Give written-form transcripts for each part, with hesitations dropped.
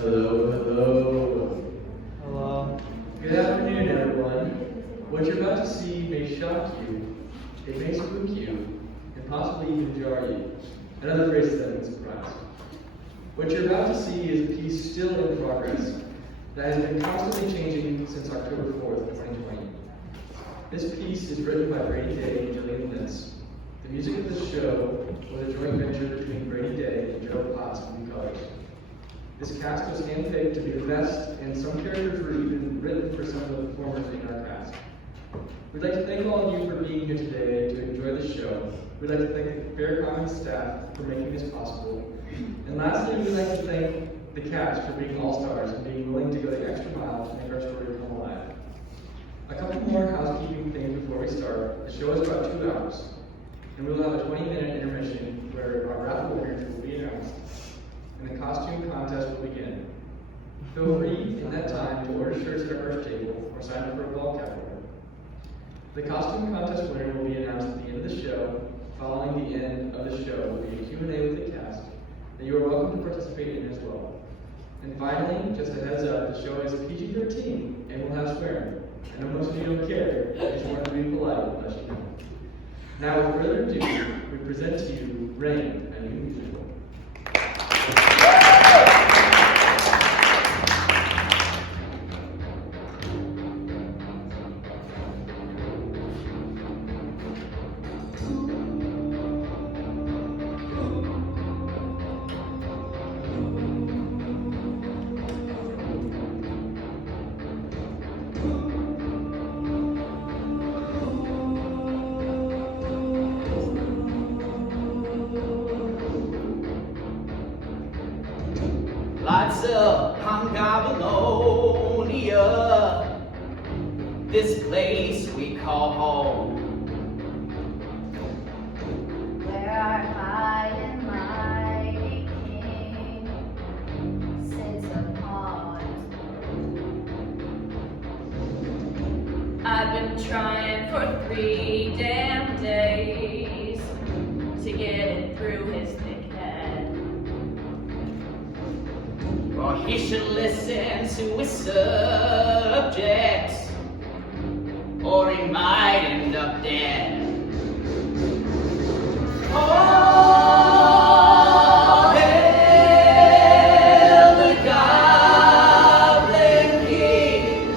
Hello, hello. Hello. Good afternoon, everyone. What you're about to see may shock you, it may spook you, and possibly even jar you. Another phrase that means surprise. What you're about to see is a piece still in progress that has been constantly changing since October 4th, 2020. This piece is written by Brady and Gillian Lintz. The music of this show was a joint venture between Brady and Gerald Potts from New Colors. This cast was handpicked to be the best, and some characters were even written for some of the performers in our cast. We'd like to thank all of you for being here today to enjoy the show. We'd like to thank the Fair Commons staff for making this possible. And lastly, we'd like to thank the cast for being all-stars and being willing to go the extra mile to make our story come alive. A couple more housekeeping things before we start. The show is about 2 hours, and we will have a 20-minute intermission where our raffle winners will be announced, and the costume contest will begin. Feel free in that time to order shirts at our merch table or sign up for a ball cap order. The costume contest winner will be announced at the end of the show. Following the end of the show will be a Q&A with the cast that you are welcome to participate in as well. And finally, just a heads up, the show is PG-13 and will have swearing. I know most of you don't care, I just wanted to be polite and let you know. Now, with further ado, we present to you Braeden, a new musical. Lots of Hungabalonia, this place we call home. Where our high and mighty King sits upon his throne. I've been trying for 3 damn days to get it through his thick head. Or he should listen to his subjects, or he might end up dead. Oh, hail the Goblin King.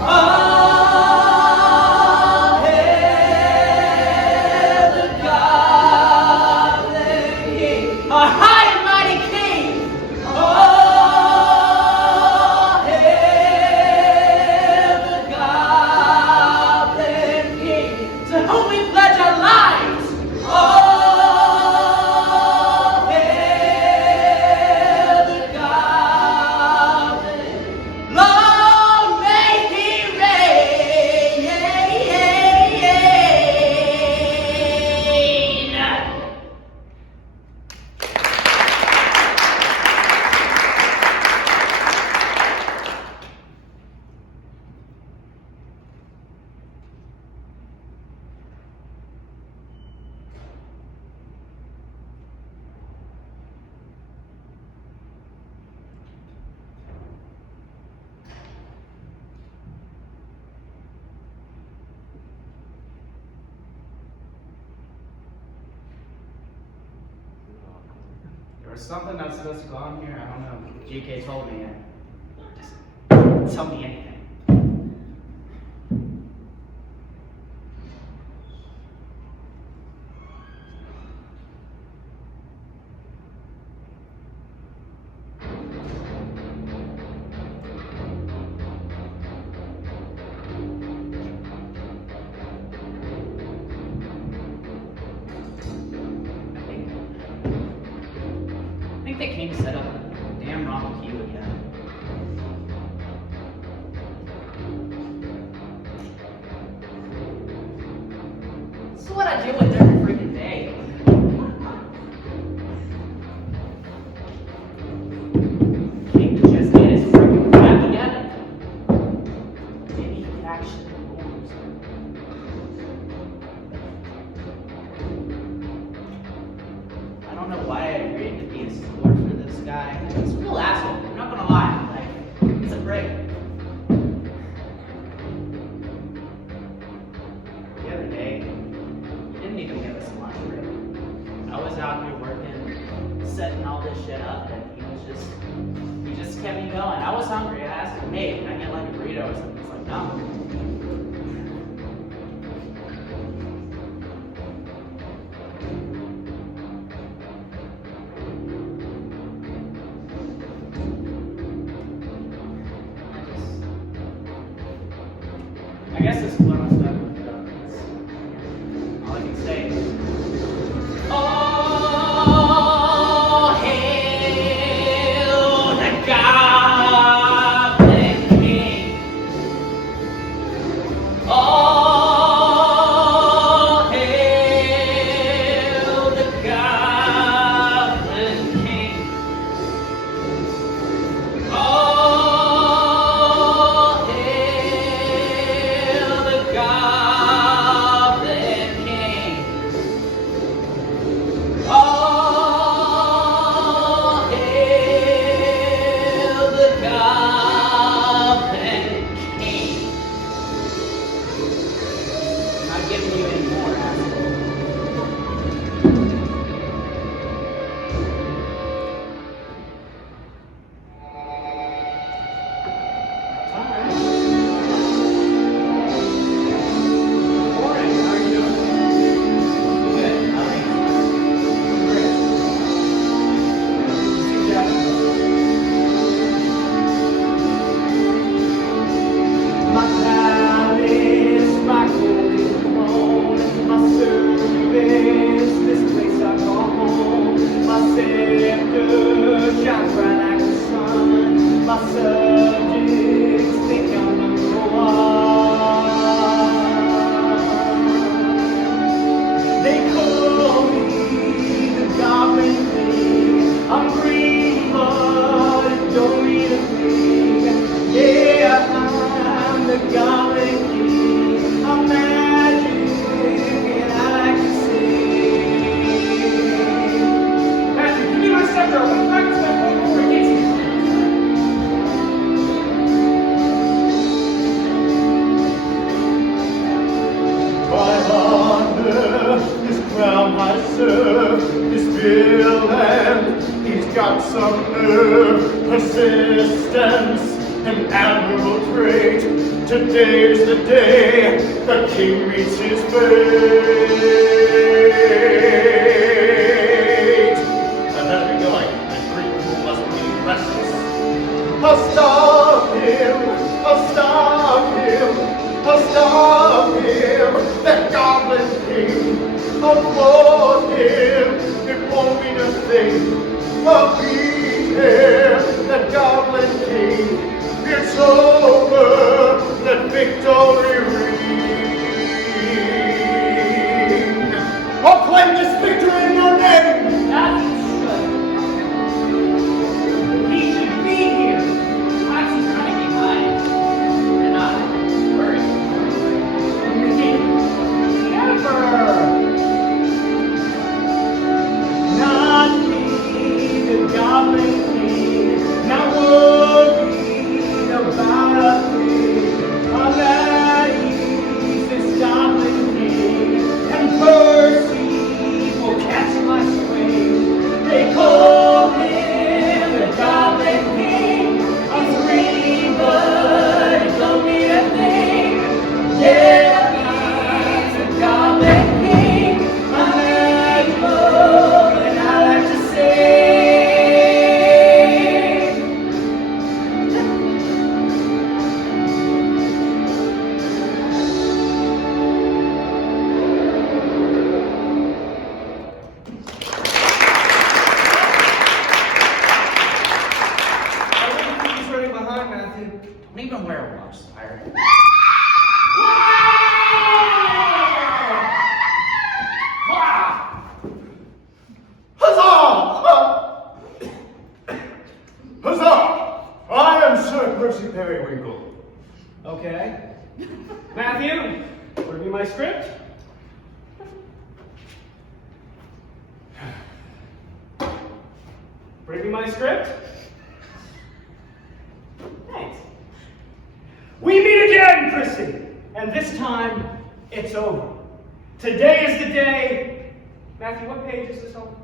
Oh, hail the Goblin King. Our high and mighty King. Oh, hail the Goblin King, to whom we pledge our lives. Oh, hail the Goblin, long may he reign. There was something that was supposed to go on here. I don't know. GK told me. Just tell me anything. I think they came to set up damn wrong with you again. This is what I deal with every freaking day. Came to just get his freaking crap together. Maybe he could actually move. I don't know why I agreed to be a support for this guy. guy. He's a real asshole. I'm not gonna lie. Like, he's a prick. The other day, he didn't even give us a lunch break. I was out here working, setting all this shit up, and he just kept me going. I was hungry. I asked him, hey, can I get like a burrito or something? He's like, no. I guess this is what I'm stuck with. All I can say is, oh, hail the Goblin King. Oh, hail the Goblin King. Oh, hail the Goblin King. Oh, hail the Goblin King. I'm not giving you any more, asshole. Alright. Morning, how are you doing? Good, how are you? Great. My palace, my golden throne, my service, this place I call home. My scepter shines bright like the sun. My subjects think I'm number one. They call me the Goblin King. I'm green, but it don't mean a thing. Yeah, I'm the Goblin King. I'm magic and I like to sing. Matthew, give me my scepter. I want to practice my vocal against you. My honor, this crown I serve, this villain, he's got some nerve, persistence, an admirable trait. Today's the day the king meets his fate. And let me going, this great fool must be restless. I'll stop him, I'll stop him, I'll stop him, that Goblin King. I'll floor him, it won't mean a thing. I'll beat him, that Goblin King. It's over, let victory ring. I'll claim this victory in your name. As you should. He should be here. Perhaps he's running behind. And not worry. Never. Not me, the Goblin King. Not worried about a thing. I'm at ease, this Goblin King. And Percy will catch my swing. They call him the Goblin King. I'm free, but it don't mean a thing. Yeah, he's the Goblin King. I'm magical, and I like to sing. Who's running behind, Matthew? Don't even wear a watch, Sire. Huzzah! Huzzah! I am Sir Percy Periwinkle. Okay. Matthew, want to be my script? Bring me my script? Thanks. We meet again, Prissy, and this time it's over. Today is the day. Matthew, what page is this on?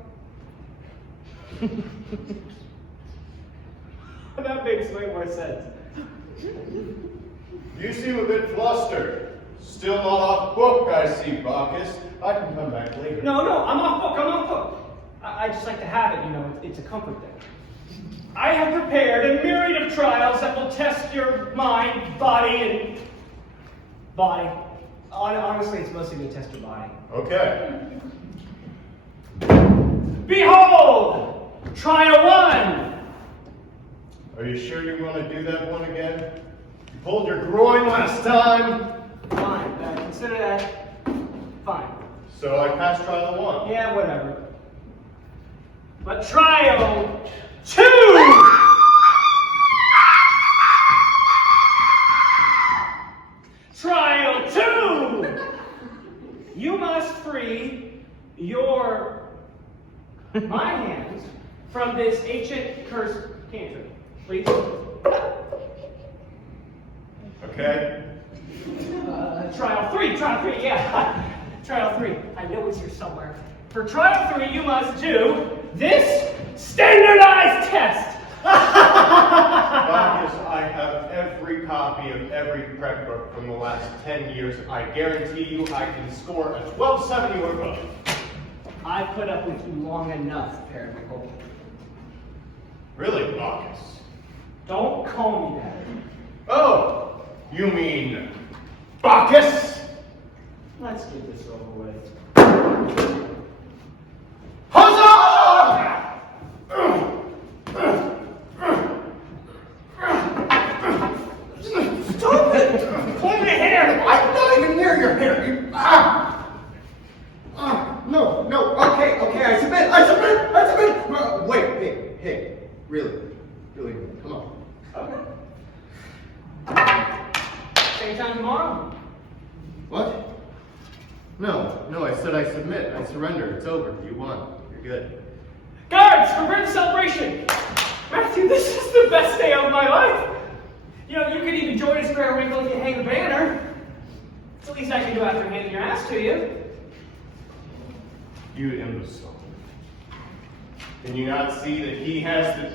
That makes way more sense. You seem a bit flustered. Still not off book, I see, Bacchus. I can come back later. No, I'm off book. I just like to have it, it's a comfort thing. I have prepared a myriad of trials that will test your mind, body, and body. Honestly, it's mostly to test your body. Okay. Behold! Trial 1! Are you sure you want to do that one again? You pulled your groin last time. Fine, consider that fine. So I passed trial 1. Yeah, whatever. But trial 2! Trial 2! You must free my hands from this ancient cursed cantrip. Please. Okay. Trial 3, yeah. Trial 3. I know it's here somewhere. For trial 3, you must do this standardized test. Bacchus, I have every copy of every prep book from the last 10 years. I guarantee you I can score a 1270 or above. I've put up with you long enough, Periwinkle. Really, Bacchus? Don't call me that. Oh, you mean Bacchus? Let's get this over with. Huzzah! Stop it! Pull my hair! I'm not even near your hair. No. Okay, I submit. Wait, hey, really, come on. Okay. Same time tomorrow? What? No, I said I submit. I surrender. It's over. You won. You're good. Guards, for written celebration! Matthew, this is the best day of my life! You could even join us, Periwinkle, if you hang the banner. It's the least I can do after handing your ass to you. You imbecile. Can you not see that he has the...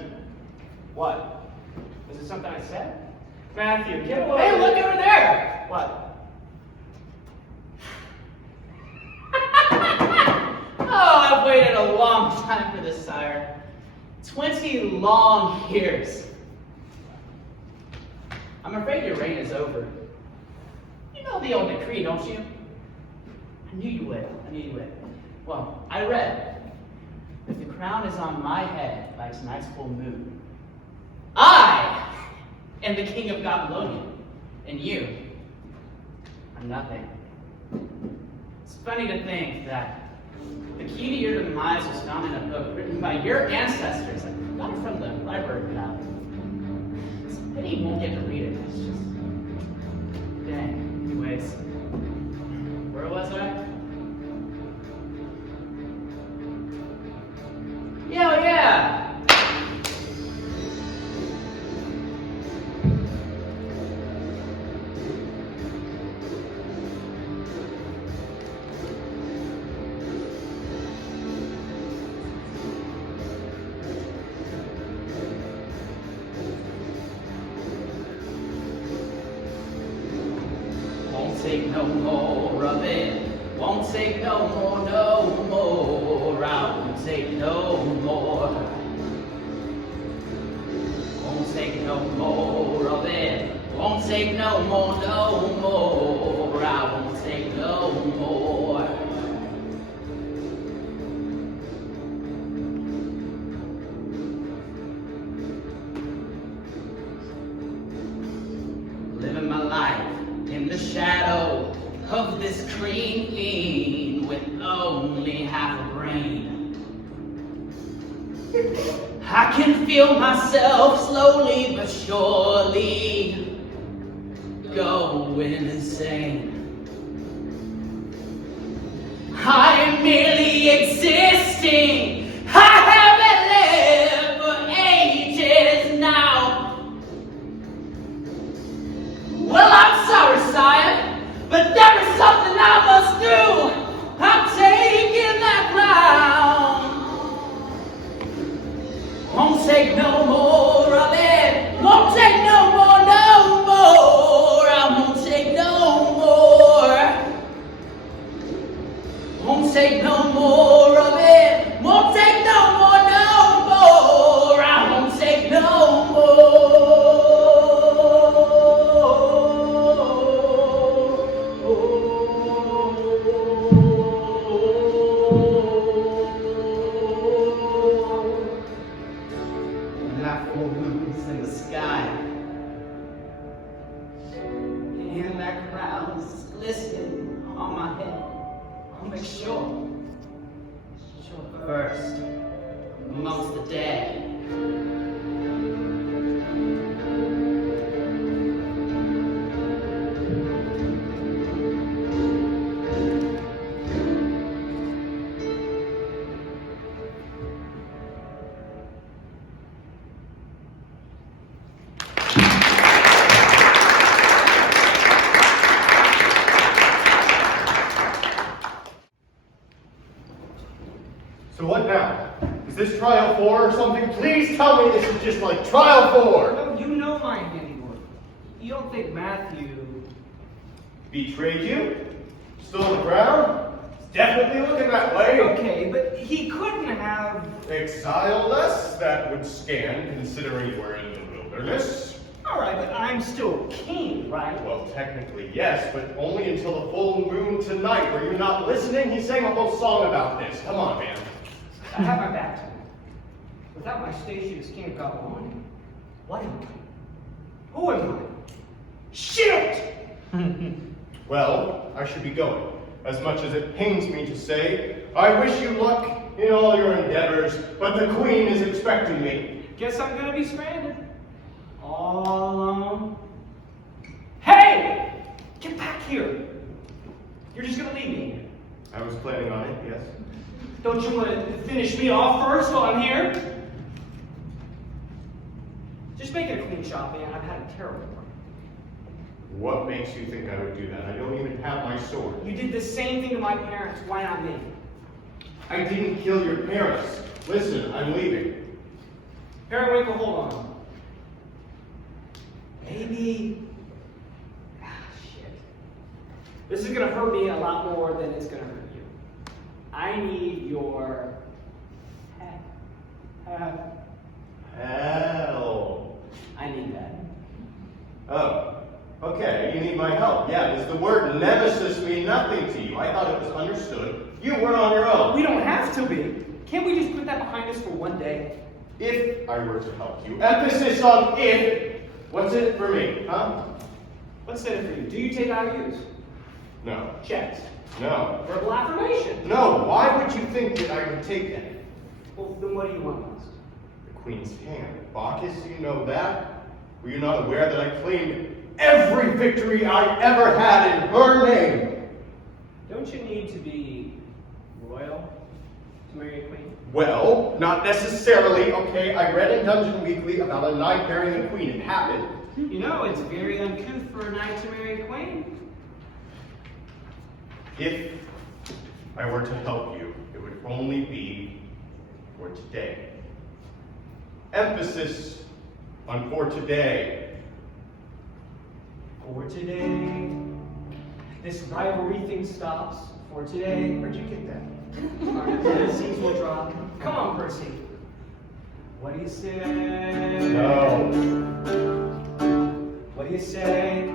What? Was it something I said? Matthew, get away. Hey, look over there! What? Oh, I've waited a long time for this, sire. 20 long years. I'm afraid your reign is over. You know the old decree, don't you? I knew you would. Well, I read, if the crown is on my head by tonight's full moon, I am the king of Babylonia, and you are nothing. It's funny to think that the key to your demise was found in a book written by your ancestors. I got it from the library now. It's a pity you won't get to read it. It's just... Dang. Anyways. Where was I? Yeah. Won't take no more of it. Won't take no more, no more. I won't take no more. Won't take no more of it. Won't take no more, no more. I won't take no more. Living my life in the shadow of this green fiend with only half a brain. I can feel myself slowly but surely going insane. I am merely existing. I haven't lived Won't take no more of it. Won't take no more, no more. I won't take no more. Won't take no more of it. Won't take no more, no more. I won't take no more. Black moons in the sky, and that crown's glistening on my head. I'll make sure first amongst the dead. So what now? Is this trial 4 or something? Please tell me this is just like trial 4. No, you know my handiwork. You don't think Matthew... Betrayed you? Stole the crown? It's definitely looking that way. Okay, but he couldn't have... Exiled us? That would stand, considering you were in the wilderness. All right, but I'm still king, right? Well, technically yes, but only until the full moon tonight. Were you not listening? He sang a whole song about this. Come on, man. I have my back to him. Without my station as king of Babylon, what am I? Who am I? Shit! Well, I should be going. As much as it pains me to say, I wish you luck in all your endeavors, but the queen is expecting me. Guess I'm gonna be stranded. All alone. Hey! Get back here! You're just gonna leave me here. I was planning on it, yes. Don't you want to finish me off first while I'm here? Just make it a clean shot, man. I've had a terrible run. What makes you think I would do that? I don't even have my sword. You did the same thing to my parents. Why not me? I didn't kill your parents. Listen, I'm leaving. Periwinkle, hold on. Maybe... shit. This is going to hurt me a lot more than it's going to hurt you. I need your... Hell. I need that. Oh, okay, you need my help. Yeah, does the word nemesis mean nothing to you? I thought it was understood. You weren't on your own. We don't have to be. Can't we just put that behind us for one day? If I were to help you. Emphasis on if. What's in it for me, huh? What's in it for you? Do you take IOUs? No. Checks? No. Verbal affirmation? No, why would you think that I would take that? Well, then what do you want most? The Queen's hand. Bacchus, you know that? Were you not aware that I claimed every victory I ever had in her name? Don't you need to be royal to marry a queen? Well, not necessarily, okay? I read in Dungeon Weekly about a knight marrying a queen. It happened. You know, it's very uncouth for a knight to marry a queen. If I were to help you, it would only be for today. Emphasis on for today. For today. This rivalry thing stops. For today. Where'd you get that? Our dependencies will drop. Come on, Percy. What do you say? No. What do you say?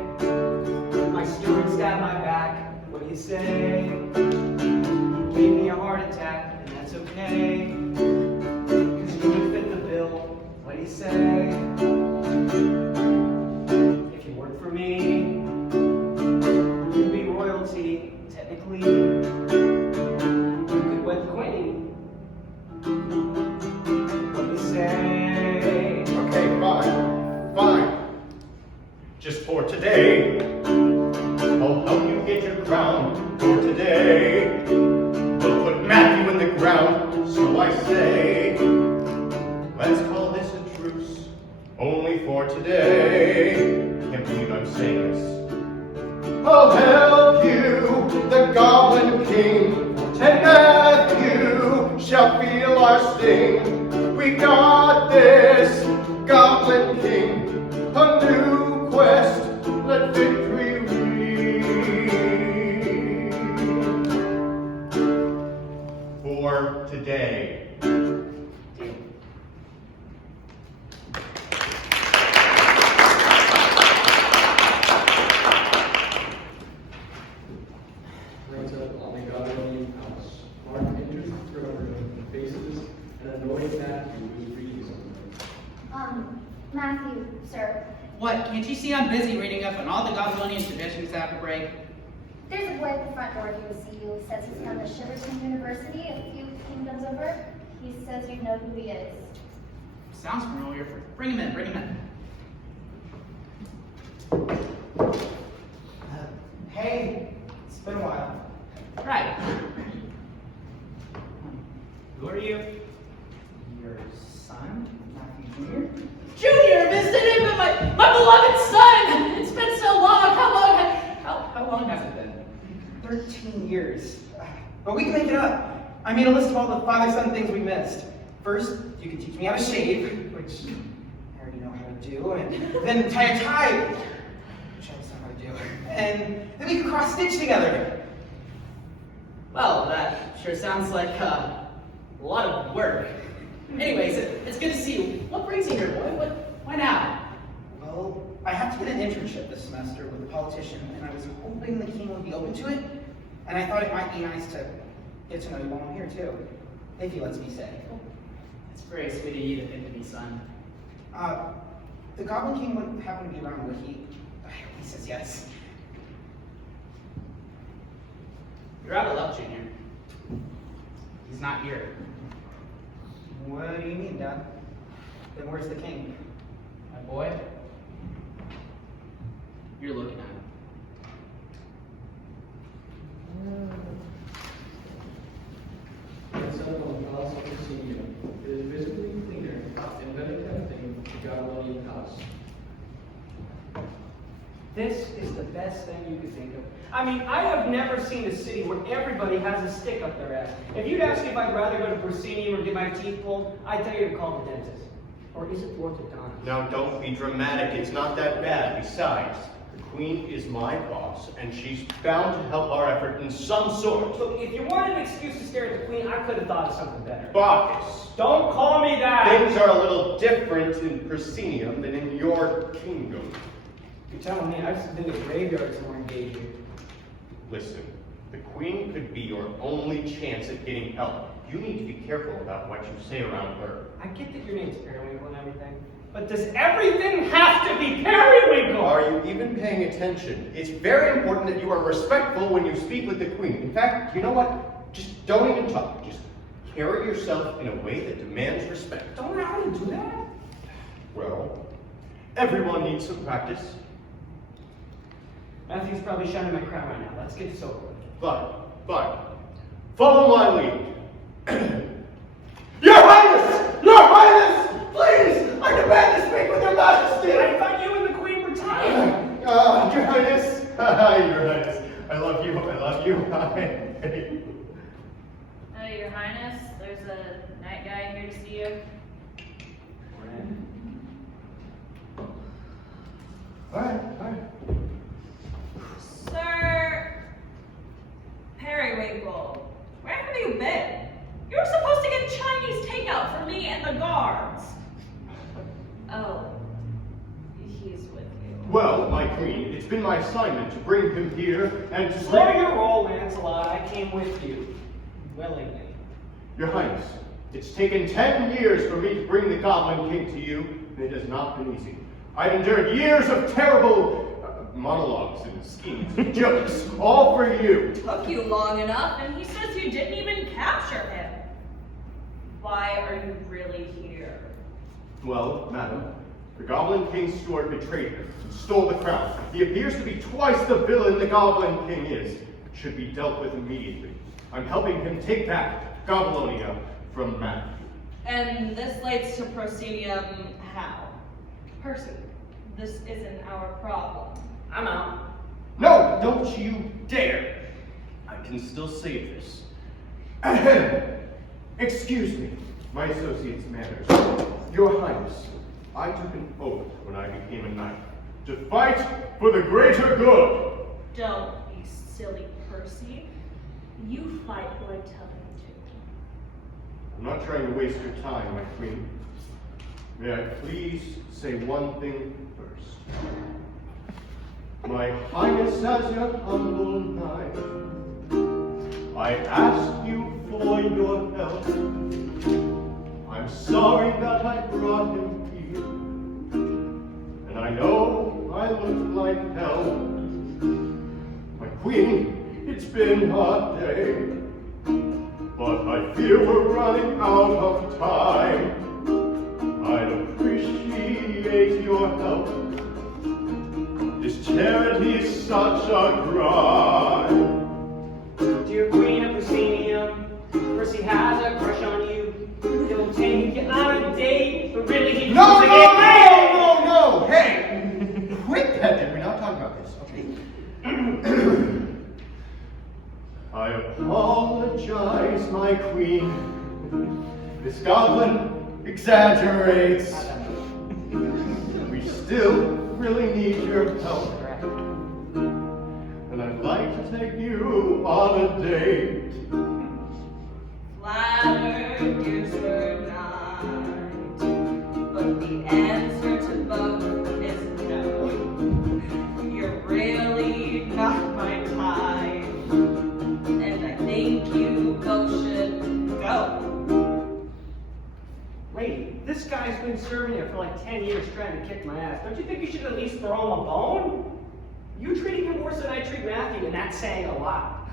My steward stabbed my back. What do you say? You gave me a heart attack, and that's okay. Cause you would fit the bill. What do you say? If you work for me, you'd be royalty, technically. You could wed the queen. What do you say? Okay, fine. Fine. Just for today. I'll help you get your crown for today. We'll put Matthew in the ground, so I say. Let's call this a truce, only for today. Can't believe I'm saying this. I'll help you, the Goblin King, and Matthew shall feel our sting. We got not this, Goblin King, a new quest, let victory ring. For today. Runs up on the Gillian house. Mark enters the throne room and faces an annoyed Matthew who's reading something. Matthew, sir. What, can't you see I'm busy reading up on all the Goblinian traditions after break? There's a boy at the front door here to see you. Says he's from the Shiverton University, a few kingdoms over. He says you know who he is. Sounds familiar. Bring him in, bring him in. Hey, it's been a while. Right. Who are you? Your son, Matthew Jr.? Junior, visiting with my beloved son! It's been so long, how long has it been? 13 years. But we can make it up. I made a list of all the father-son things we missed. First, you can teach me how to shave, which I already know how to do, and then tie a tie, which I also know how to do. And then we can cross-stitch together. Well, that sure sounds like a lot of work. Anyways, it's good to see you. What brings you here, boy? Why now? Well, I have to get an internship this semester with a politician, and I was hoping the king would be open to it. And I thought it might be nice to get to know you while I'm here, too. If he lets me stay. It's very sweet of you to think of me, son. The Goblin King wouldn't happen to be around, would he? I hope he says yes. You're out of luck, Junior. He's not here. What do you mean, Dad? Then where's the king? My boy, you're looking at him. The son of Alphonse Senior. It is visibly cleaner and better tempting to Gillian house. This is the best thing you could think of. I mean, I have never seen a city where everybody has a stick up their ass. If you'd ask me if I'd rather go to proscenium or get my teeth pulled, I'd tell you to call the dentist. Or is it orthodontist? Now, don't be dramatic. It's not that bad. Besides, the Queen is my boss, and she's bound to help our effort in some sort. Look, if you wanted an excuse to stare at the Queen, I could have thought of something better. Bacchus. Don't call me that! Things are a little different in proscenium than in your kingdom. You're telling me I've been to graveyards more engaging. Listen, the Queen could be your only chance at getting help. You need to be careful about what you say around her. I get that your name's Periwinkle and everything, but does everything have to be Periwinkle? Are you even paying attention? It's very important that you are respectful when you speak with the Queen. In fact, you know what? Just don't even talk. Just carry yourself in a way that demands respect. Don't know how to do that? Well, everyone needs some practice. Matthew's probably shining my crown right now. Let's get this over with. Fine. Follow my lead. Your Highness! Your Highness! Please! I demand to speak with your Majesty! I thought you and the Queen were tied. Your Highness! Your Highness! I love you. Your Highness, there's a night guy here to see you. Alright. Sir Periwinkle, where have you been? You were supposed to get Chinese takeout for me and the guards. Oh, he's with you. Well, my Queen, it's been my assignment to bring him here and to Slow your roll, Lancelot. I came with you. Willingly. Your Highness, it's taken 10 years for me to bring the Goblin King to you, and it has not been easy. I've endured years of terrible monologues and schemes and jokes, all for you. Took you long enough, and he says you didn't even capture him. Why are you really here? Well, madam, the Goblin King's steward betrayed him and stole the crown. He appears to be twice the villain the Goblin King is. It should be dealt with immediately. I'm helping him take back Goblonia from Matthew. And this leads to proscenium how? Percy, this isn't our problem. I'm out. No, don't you dare! I can still save this. Ahem. Excuse me, my associate's manners. Your Highness, I took an oath when I became a knight to fight for the greater good. Don't be silly, Percy. You fight who I tell you to. I'm not trying to waste your time, my queen. May I please say one thing first? My Highness, as your humble knight, I ask you for your help. I'm sorry that I brought him here, and I know I look like hell. My queen, it's been a day, but I fear we're running out of time. I'd appreciate your help. This charity is such a crime. Dear Queen of Proscenium, Percy has a crush on you. He'll take you on a date, but really he No! Hey! Quick, Pendant, we're not talking about this, okay? I apologize, my queen. This goblin exaggerates. We still really need your help. And I'd like to take you on a date. Flattered, dear Sir Knight, but the answer to both is no. You're really not my type, and I think you both should go. Lady, this guy's been serving you for like 10 years trying to kick my ass. Don't you think you should at least throw him a bone? You treating him worse than I treat Matthew, and that's saying a lot.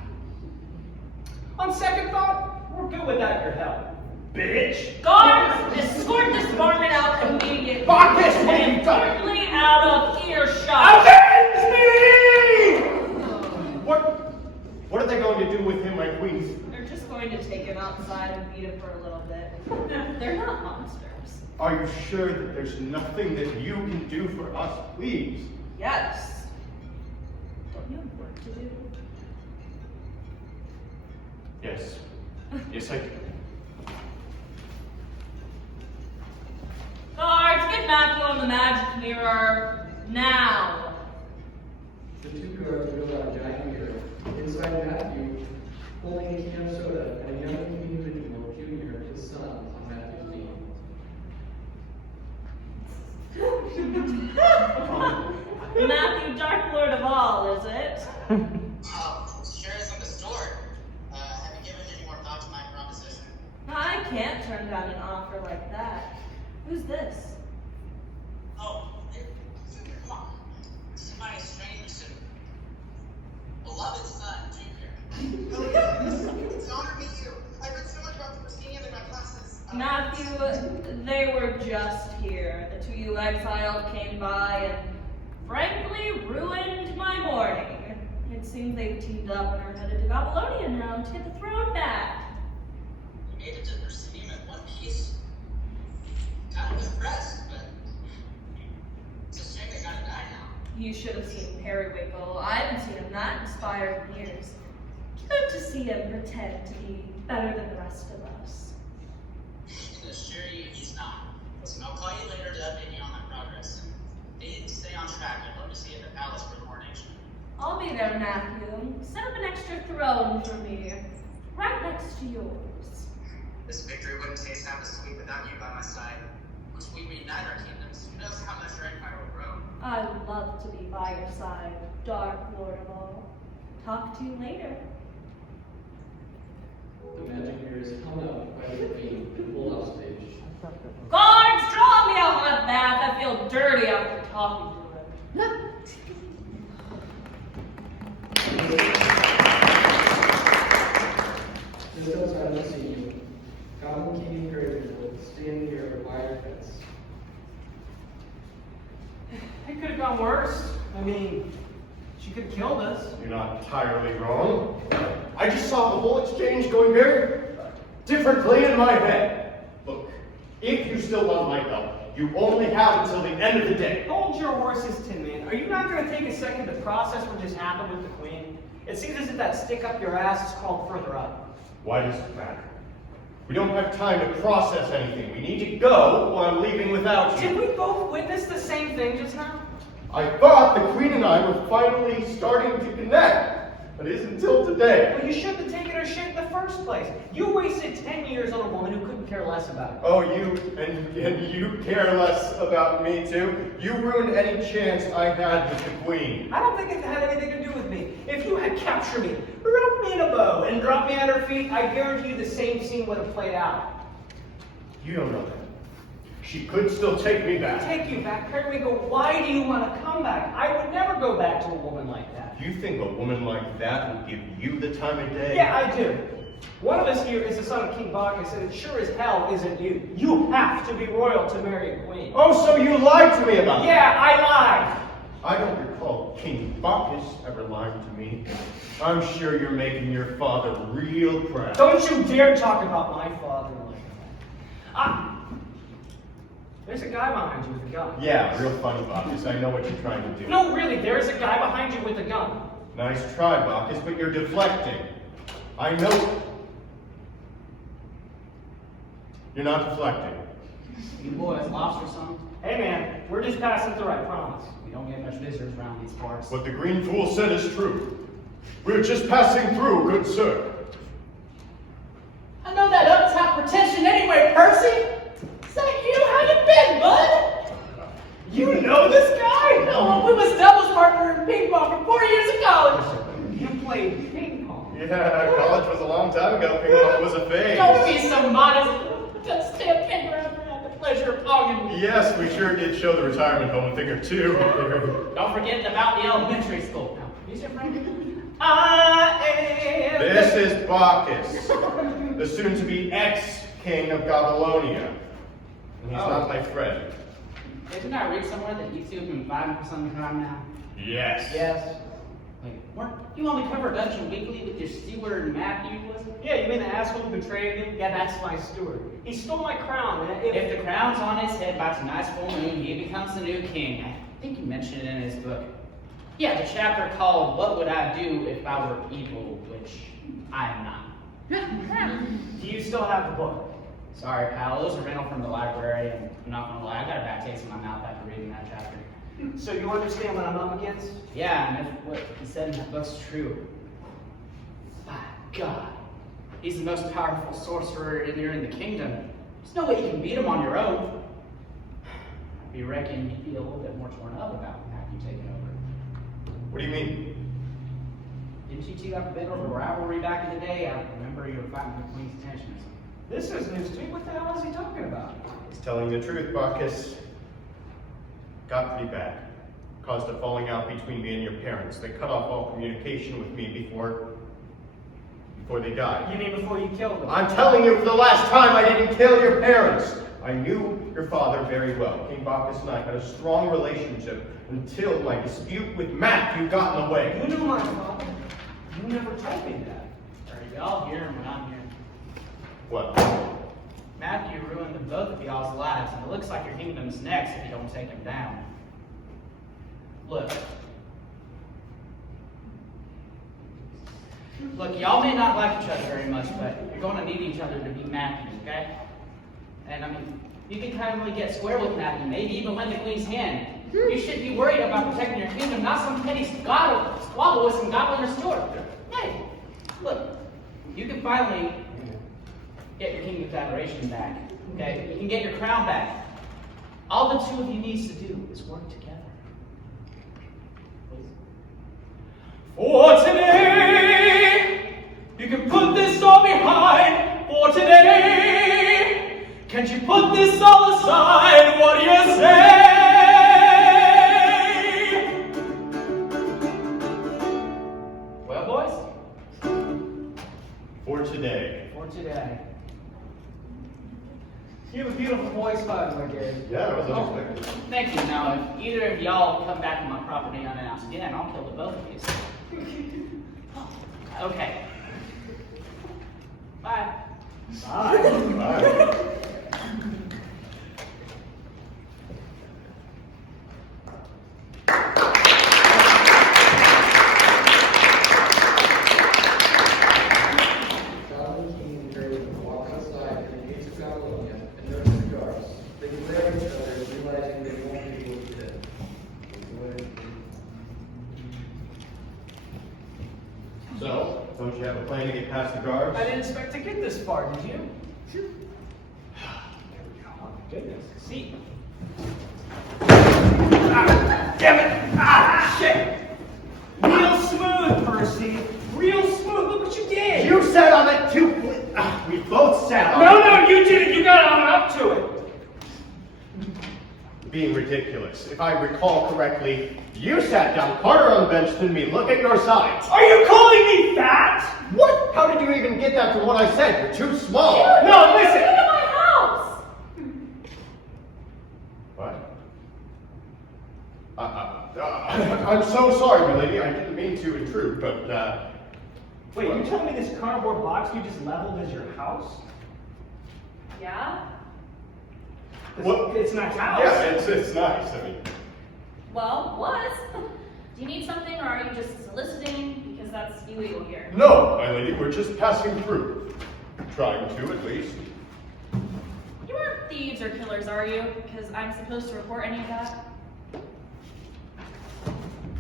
On second thought, we're good without your help. Bitch! Guards, escort this varmint out immediately. Fuck this, what have you and done? firmly out of earshot. Avenge me! What are they going to do with him, my queen? They're just going to take him outside and beat him for a little bit. They're not monsters. Are you sure that there's nothing that you can do for us, please? Yes. Don't you have work to do? Yes. Yes, I do. Guards, get Matthew on the magic mirror now. The two guards wheel out a giant mirror. Inside Matthew, holding a can of soda, and a young individual, Junior, his son, on Matthew's knee. Matthew, Dark Lord of all, is it? Sure isn't the store. Have you given any more thought to my proposition? I can't turn down an offer like that. Who's this? Oh, come on. This is my estranged and beloved son, Junior. It's an honor to meet you. I've read so much about the Proscenium in my classes. Matthew, they were just here. The two you exiled came by and frankly ruined my morning. It seems they've teamed up and are headed to Babylonia now to get the throne back. You made it to the Proscenium in one piece. Kind of impressed, but it's a shame they gotta die now. You should have seen Periwinkle. I haven't seen him that inspired in years. Good to see him pretend to be better than the rest of us. I can assure you he's not. Listen, I'll call you later to update you on my progress. Need to stay on track. I'd love to see you at the palace for the coronation. I'll be there, Matthew. Set up an extra throne for me, right next to yours. This victory wouldn't taste half as sweet without you by my side. Once we reunite our kingdoms, who knows how much our empire will grow. I'd love to be by your side, Dark Lord of all. Talk to you later. The magic mirror is hung up by the queen and pulled off stage. Guards, draw me a hot bath. I feel dirty after talking to him. Just outside of the scene, Goblin King and Braeden stand near a wire fence. It could have gone worse. I mean, she could have killed us. You're not entirely wrong. I just saw the whole exchange going very differently in my head. Look, if you still want my help, you only have until the end of the day. Hold your horses, Tin Man. Are you not going to take a second to process what just happened with the Queen? It seems as if that stick up your ass is called further up. Why does it matter? We don't have time to process anything. We need to go or I'm leaving without Did you. we both witness the same thing just now? I thought the Queen and I were finally starting to connect. But it isn't until today. Well, you shouldn't have taken her shit in the first place. You wasted 10 years on a woman who couldn't care less about it. Oh, and you care less about me too? You ruined any chance I had with the Queen. I don't think it had anything to do with me. If you had captured me, wrapped me in a bow, and dropped me at her feet, I guarantee you the same scene would have played out. You don't know that. She could still take me back. Take you back. Here we go. Why do you want to come back? I would never go back to a woman like that. You think a woman like that would give you the time of day? Yeah, I do. One of us here is the son of King Bacchus, and it sure as hell isn't you. You have to be royal to marry a queen. Oh, so you lied to me about that? Yeah, I lied. I don't recall King Bacchus ever lying to me. I'm sure you're making your father real proud. Don't you dare talk about my father like that. There's a guy behind you with a gun. Yeah, real funny, Bacchus. I know what you're trying to do. No, really, there's a guy behind you with a gun. Nice try, Bacchus, but you're deflecting. I know. You're not deflecting. You boys lost or something? Hey man, we're just passing through, I promise. We don't get much visitors around these parts. What the green fool said is true. We're just passing through, good sir. I know that uptop pretension anyway, Percy. Is that you? How you been, bud? You know this guy? No, we was doubles partner in ping pong for 4 years of college. You played ping pong. Yeah, college was a long time ago. Ping pong was a phase. Don't be so modest. Just stay a finger up and have the pleasure of ponging. Yes, we sure did show the retirement home a thing or two. Don't forget about the elementary school. Now, who's your friend? I am. This is Bacchus, the soon-to-be ex-king of Babylonia. And he's not my friend. Didn't I read somewhere that you two have been fighting for some time now? Yes. Yes. Wait, weren't you on the cover of Dungeon Weekly with your steward Matthew, was it? Yeah, you mean the asshole who betrayed me? Yeah, that's my steward. He stole my crown. And If the crown's on his head by tonight's full moon, he becomes the new king. I think you mentioned it in his book. Yeah, the chapter called "What Would I Do If I Were Evil," which I am not. Do you still have the book? Sorry, pal. It was a rental from the library, and I'm not gonna lie, I got a bad taste in my mouth after reading that chapter. So you understand what I'm up against? Yeah, and if what he said in that book's true, by God, he's the most powerful sorcerer in the kingdom. There's no way you can beat him on your own. I reckon you'd be a little bit more torn up about Matthew taking over. What do you mean? Didn't you two have a bit of a rivalry back in the day? I remember you were fighting for the Queen's attention. This is news to me. What the hell is he talking about? He's telling the truth, Bacchus. Got pretty bad. Caused a falling out between me and your parents. They cut off all communication with me before they died. You mean before you killed him? I'm telling you for the last time, I didn't kill your parents. I knew your father very well. King Bacchus and I had a strong relationship until my dispute with Matthew got in the way. You knew my father. You never told me that. Are y'all hearing what I'm hearing? What? Matthew ruined both of y'all's lives, and it looks like your kingdom's next if you don't take him down. Look, y'all may not like each other very much, but you're going to need each other to be Matthew, okay? And I mean, you can kindly get square with Matthew, maybe even win the Queen's hand. You should be worried about protecting your kingdom, not some petty squabble with some goblin or steward. Hey, look, you can finally get your kingdom's adoration back, okay? You can get your crown back. All the two of you needs to do is work together. Please. For today, you can put this all behind. For today, can't you put this all aside? What do you say? Well, boys? For today. For today. You have a beautiful voice, by the way, Gary. Yeah, that was unexpected. Thank you. Now, if either of y'all come back to my property unannounced again, I'll kill the both of you. Okay. Bye. Bye. King Gerald walks outside plan to get past the guards? I didn't expect to get this far, did you? There we go. Oh, my goodness. See? Ah, damn it! Ah, shit! Real smooth, Percy. Real smooth. Look what you did. You sat on it too. We both sat on it. No, you didn't. You got on up to it. Being ridiculous. If I recall correctly, you sat down harder on the bench than me. Look at your sides. Are you calling me fat? What? How did you even get that from what I said? You're too small. No, listen. Get out of my house! What? I'm so sorry, my lady. I didn't mean to intrude, but, Wait, you telling me this cardboard box you just leveled as your house? Yeah? What? It's not house. Yeah, it's nice. I mean, Well, was. Do you need something, or are you just soliciting? Because that's illegal here. no, my lady, we're just passing through. Trying to, at least. You aren't thieves or killers, are you? Because I'm supposed to report any of that?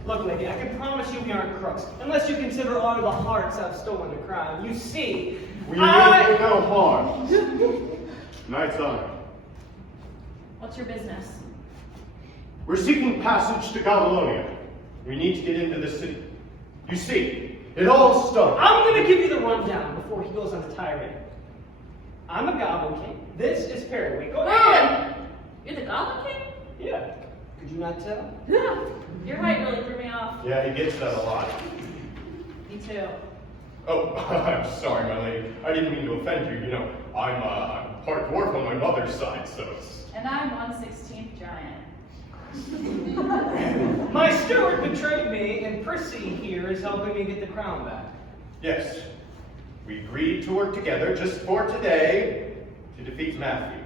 Look, lady, I can promise you we aren't crooks, unless you consider all of the hearts I've stolen the crime. You see, We mean no harm. Knight's honor. What's your business? We're seeking passage to Babylonia. We need to get into the city. You see, it all started. I'm gonna give you the rundown before he goes on a tirade. I'm a Goblin King. This is Perry. Go ahead. You're the Goblin King? Yeah. Could you not tell? Yeah. Your height really threw me off. Yeah, he gets that a lot. Me too. Oh, I'm sorry, my lady. I didn't mean to offend you. You know, I'm part dwarf on my mother's side, so it's... And I'm 1/16 giant. My steward betrayed me, and Percy here is helping me get the crown back. Yes, we agreed to work together just for today to defeat Matthew.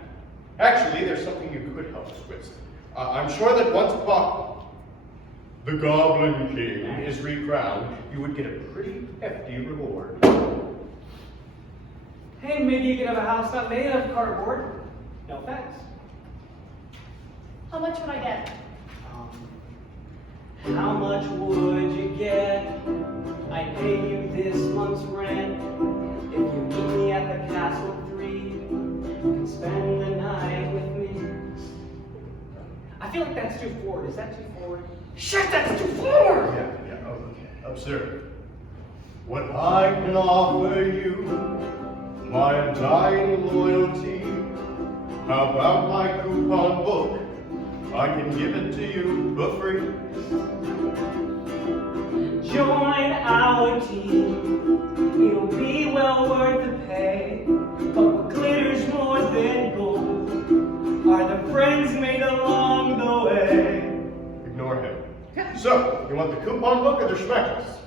Actually, there's something you could help us with. I'm sure that once the Goblin King is recrowned, you would get a pretty hefty reward. Hey, maybe you could have a house not made of cardboard. No thanks. How much would I get? How much would you get? I'd pay you this month's rent. If you meet me at the castle 3, you can spend the night with me. I feel like that's too forward. Is that too forward? Shit, that's too forward! Yeah, okay. Observe. What I can offer you, my undying loyalty. How about my coupon book? I can give it to you for free. Join our team. It'll be well worth the pay. But what glitters more than gold are the friends made along the way. Ignore him. So, you want the coupon book or the schmeckles?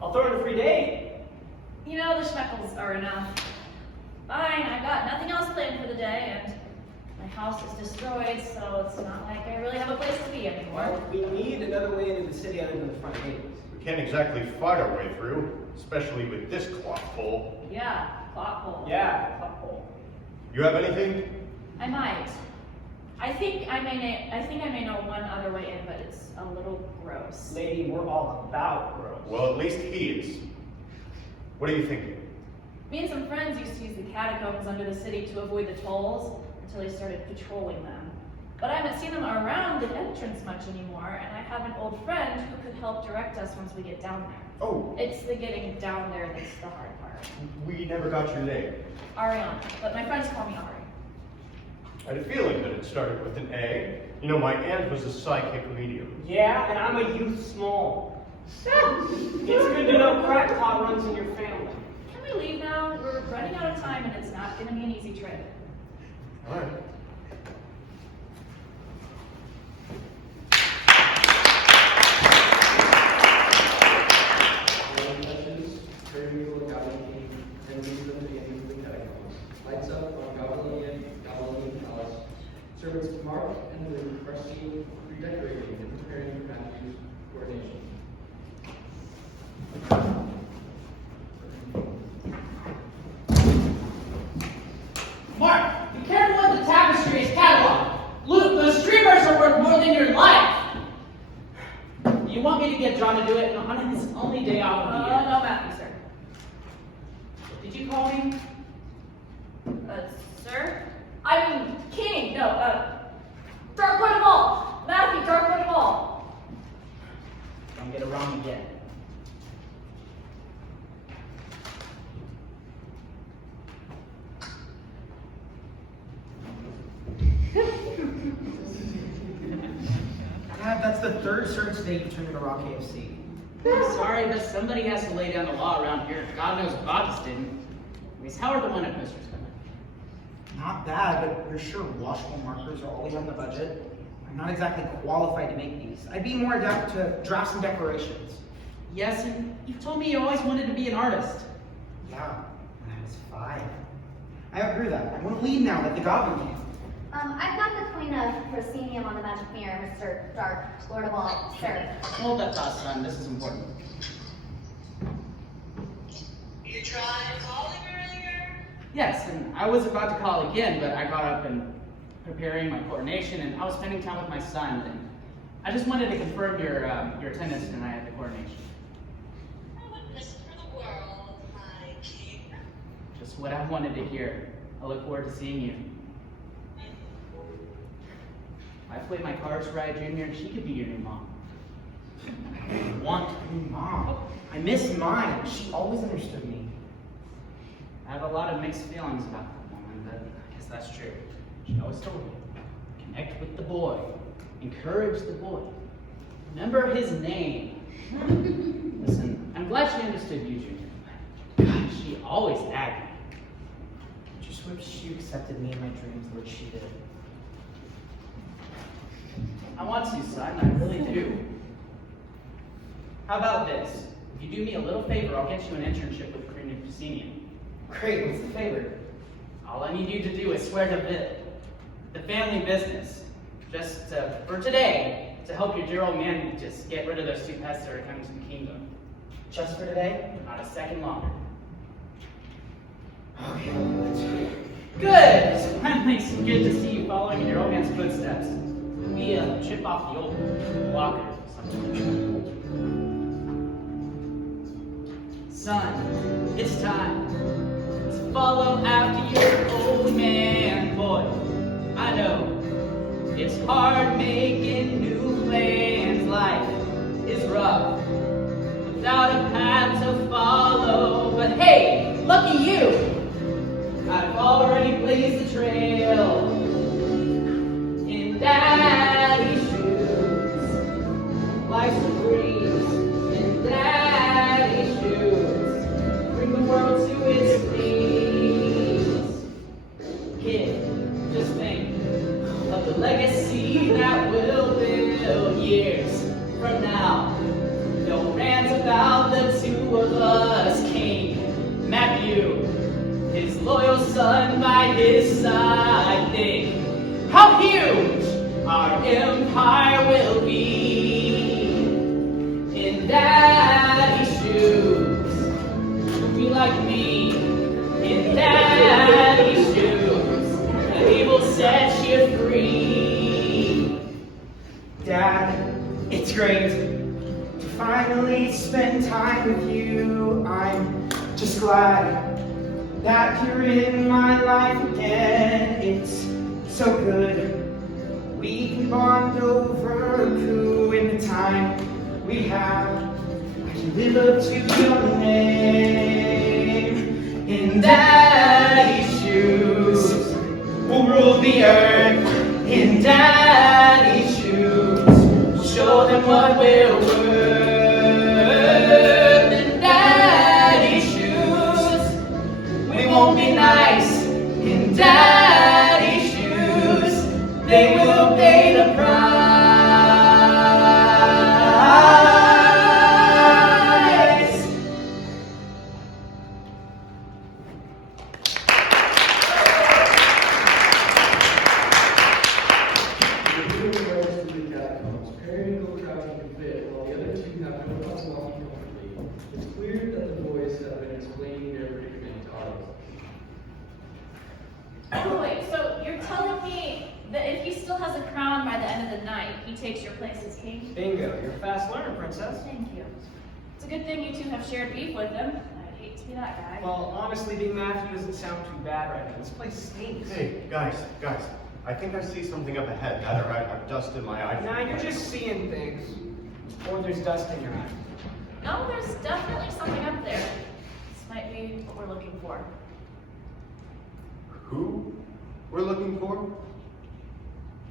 I'll throw in a free date. You know, the schmeckles are enough. Fine, I've got nothing else planned for the day, and my house is destroyed, so it's not like I really have a place to be anymore. Well, we need another way into the city other than the front gate. We can't exactly fight our way through, especially with this clock pole. Yeah, plot hole. Yeah, top hole. You have anything? I might. I think I may know one other way in, but it's a little gross. Lady, we're all about gross. Well, at least he is. What are you thinking? Me and some friends used to use the catacombs under the city to avoid the tolls until they started patrolling them. But I haven't seen them around the entrance much anymore, and I have an old friend who could help direct us once we get down there. Oh, It's the getting down there that's the hard part. we never got your name. Ariana, but my friends call me Ari. I had a feeling that it started with an A. You know, my aunt was a psychic medium. Yeah, and I'm a youth small. It's good to know crackpot runs in your family. Can we leave now? We're running out of time, and it's not going to be an easy trip. All right. Lights up on Babylonian Palace. Servants mark and the crusty redecorating and preparing for Matthew's coronation. Mark, be careful with the tapestry's catalog. Luke, those streamers are worth more than your life. You want me to to get John to do it on his only day off of the year. No, Matthew, sir. Did you call me? Sir? I mean, King, no, Dark Point of All! Matthew, Dark Point of All! Don't get it wrong again. Dad, that's the third search today you turned into Raw KFC. I'm sorry, but somebody has to lay down the law around here. God knows Bob's didn't. Anyways, how are the one-up posters coming? Not bad, but you're sure washable markers are always on the budget? I'm not exactly qualified to make these. I'd be more adept to draft some declarations. Yes, and you told me you always wanted to be an artist. Yeah, when I was 5. I outgrew that. I want to lead now, like the Goblin King. I've got the Queen of Proscenium on the magic mirror, Mr. Dark, Lord of All, sir. Hold that thought, son. This is important. You tried calling earlier? Yes, and I was about to call again, but I got up and preparing my coronation, and I was spending time with my son, and I just wanted to confirm your attendance tonight at the coronation. I wouldn't miss it for the world, my king. Just what I wanted to hear. I look forward to seeing you. I played my cards right, Junior. She could be your new mom. I want a new mom. I miss mine. She always understood me. I have a lot of mixed feelings about that woman, but I guess that's true. She always told me, connect with the boy, encourage the boy, remember his name. Listen, I'm glad she understood you, Junior, but God, she always nagged me. I just wish she accepted me in my dreams the way she did. I want to, son, I really do. How about this? If you do me a little favor, I'll get you an internship with the Queen of Proscenium. Great, what's the favor? All I need you to do is swear to the family business, just for today, to help your dear old man just get rid of those 2 pests that are coming to the kingdom. Just for today? Not a second longer. Okay, I'll do it. Good! It's finally good to see you following in your old man's footsteps. We chip off the old blockers or something. Son, it's time to follow after your old man, boy. I know it's hard making new plans. Life is rough without a path to follow. But hey, lucky you! I've already blazed the trail in Daddy's shoes. Life's a breeze in Daddy's shoes. Bring the world to its knees. Kid, just think of the legacy that we'll build years from now. Don't rant about the 2 of us, King Matthew, his loyal son by his side. Think how huge our empire will be in Daddy's shoes. Be like me in Daddy's shoes, and he will set you free. Dad, it's great to finally spend time with you. I'm just glad that you're in my life again. It's so good we can bond over a coup. In the time we have, I can live up to your name. In Daddy's shoes, we'll rule the earth. In Daddy's shoes, we'll show them what we're worth. In Daddy's shoes, we won't be nice. In Daddy's shoes, they will pay the price. You're doing well to the catacombs. Periwinkle crouching to fit, while the other 2 have no thoughts walking comfortably. It's clear that the boys have been explaining their predicament to others. Oh, wait, so you're telling me that if he still has a crown by the end of the knight. He takes your place as king. Bingo, you're a fast learner, princess. Thank you. It's a good thing you two have shared beef with him. I'd hate to be that guy. Well, honestly, being Matthew doesn't sound too bad right now. This place stinks. Hey, guys, I think I see something up ahead. Either I have dust in my eye. Nah, you're just seeing things. Or there's dust in your eye. No, there's definitely something up there. This might be what we're looking for. Who we're looking for?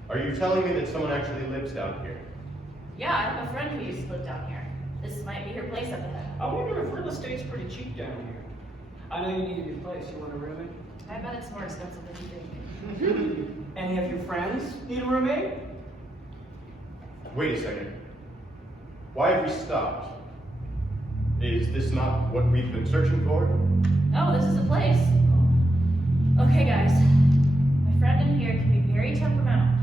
Are you telling me that someone actually lives down here? Yeah, I have a friend who used to live down here. This might be her place up ahead. I wonder if real estate's pretty cheap down here. I know you need a new place. You want a roommate? I bet it's more expensive than you think. Any of your friends need a roommate? Wait a second. Why have we stopped? Is this not what we've been searching for? Oh, this is a place. Okay, guys. My friend in here can be very temperamental.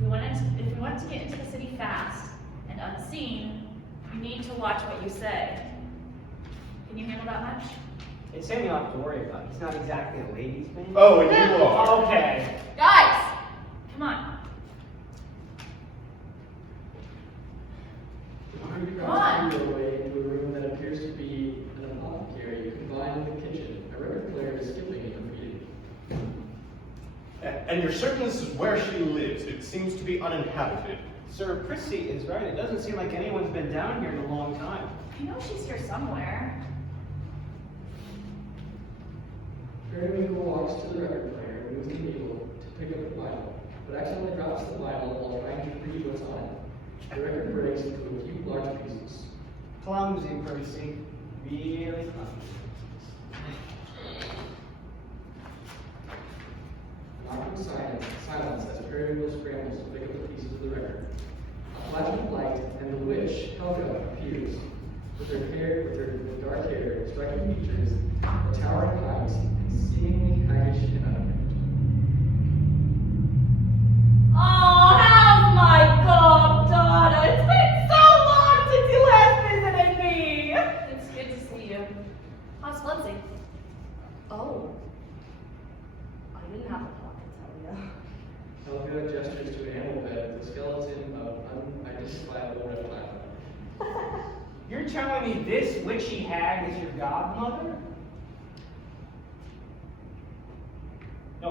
If we want to get into the city fast and unseen, you need to watch what you say. Can you handle that much? It's Sam you don't have to worry about. He's not exactly a ladies' man. Oh, and you are. Okay. Guys! Come on. Come on. Your way into a room that appears to be an apothecary combined with a kitchen. A record player is skipping and repeating. And you're certain this is where she lives? It seems to be uninhabited. Sir, Prissy is right. It doesn't seem like anyone's been down here in a long time. I know she's here somewhere. Periwinkle walks to the record player, moves the needle to pick up the Bible, but accidentally drops the Bible while trying to read what's on it. The record breaks into a few large pieces. Clumsy, Prissy. Really clumsy. Knocking silence as Periwinkle scrambles to pick up the pieces of the record. A flash of light, and the witch, Helga, appears. With her dark hair, striking features, a towering height, and seemingly haggish and unkempt. Oh, how's my goddaughter? It's been so long since you last visited me. It's good to see you. How's Lindsay? Oh. I didn't have a thought to tell you. Helga gestures to an animal bed with a skeleton of unidentifiable reptile. You're telling me this witchy hag is your godmother? No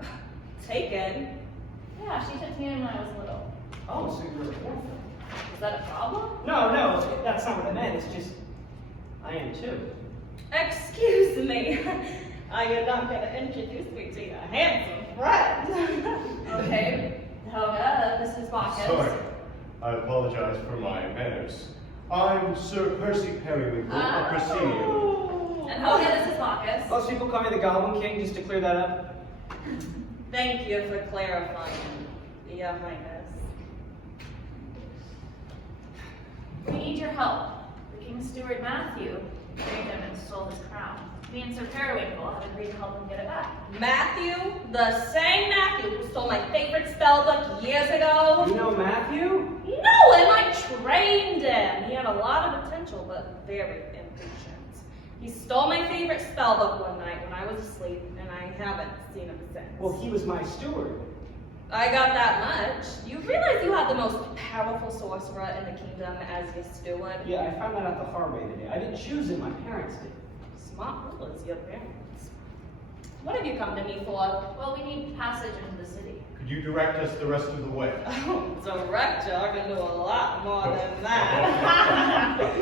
offense. Taken? Yeah, she took me in when I was little. Oh, so you're a orphan. Is that a problem? No, that's not what I meant. It's just, I am too. Excuse me. Are you not going to introduce me to your handsome friend? Okay, Helga, this is Bacchus. Sorry. I apologize for my manners. I'm Sir Percy Periwinkle of Presidio. Oh. And Helga, this is Bacchus. Most people call me the Goblin King, just to clear that up. Thank you for clarifying, Your Highness. We need your help. The King's steward Matthew carried him and stole his crown. Me and Sir Periwinkle have agreed to help him get it back. Matthew? The same Matthew who stole my favorite spell book years ago? You know Matthew? No, and I trained him. He had a lot of potential, but very impatient. He stole my favorite spell book one night when I was asleep, and I haven't seen him since. Well, he was my steward. I got that much. You realize you had the most powerful sorcerer in the kingdom as your steward? Yeah, I found that out the hard way today. I didn't choose him, my parents did. Smart was your parents. What have you come to me for? Well, we need passage into the city. Could you direct us the rest of the way? Oh, director, I can do a lot more than that. Let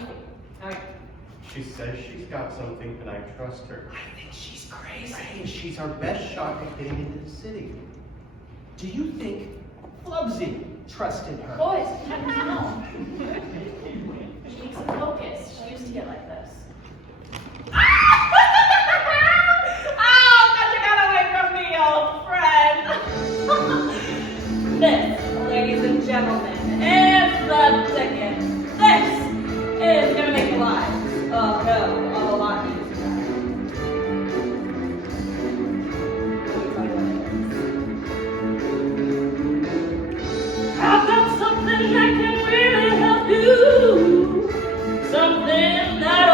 me see. She says she's got something, and I trust her. I think she's crazy. I think she's our best shot at getting into the city. Do you think Flubsy trusted her? Boys, calm down. She needs some focus. She used to get like this. Oh, but you got away from me, old friend. This, ladies and gentlemen, is the ticket. This is gonna make your lives a lot easier. I've got something that can really help you. Something that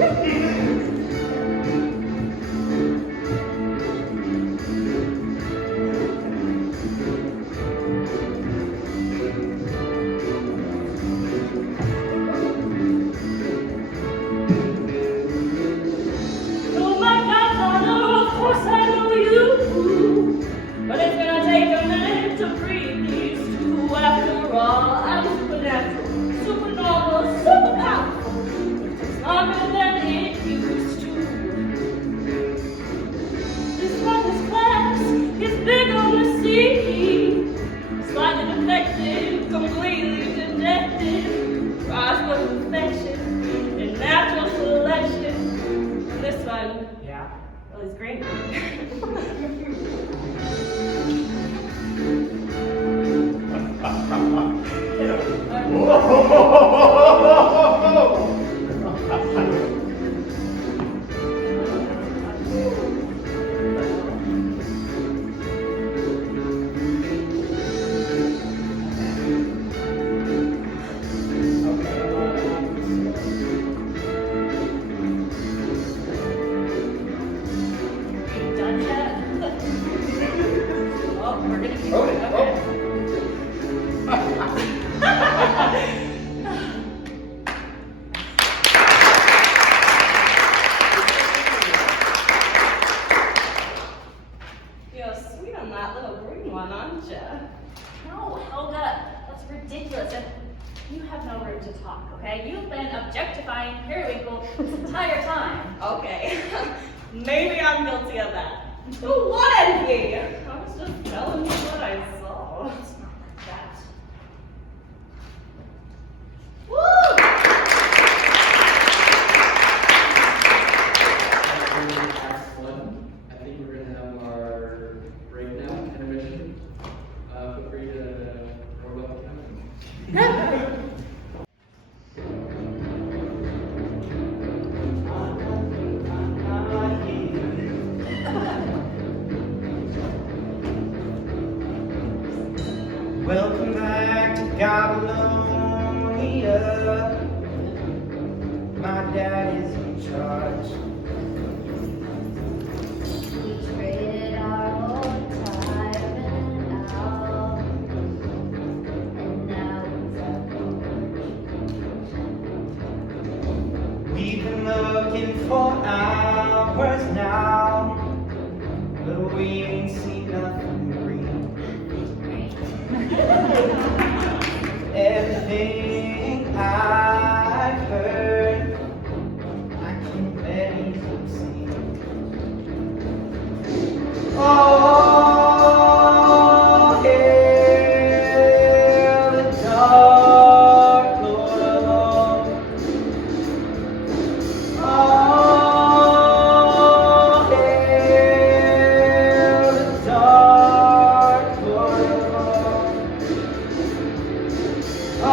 Oh my godfather, of course I know you, but it's gonna take a minute to breathe these two. After all, I'm supernatural, supernormal, super powerful. It's longer than it used to. This one is class, is big on the sea, slightly defective, completely dejected, tries for perfection in natural selection. And this one, Yeah? well, he's great. You done yet? Oh, we're gonna keep going. Okay. You're sweet on that little green one, aren't you? No, Helga, that's ridiculous. And you have no room to talk, okay? You've been objectifying Periwinkle this entire time. Okay, maybe I'm guilty of that. But what envy? I was just telling you what I saw. It's not like that. Woo! Act 1, I think we're going to have our breakdown intermission. Feel free to warm up the camera. Welcome back to Babylonia. My dad is in charge. We traded our old retirement out, and now it's our We've been looking for hours now, but we ain't seen nothing green. Everything I've heard, I can barely see. Oh, hail the dark Lord of all. Oh, hail the dark Lord of all. Oh,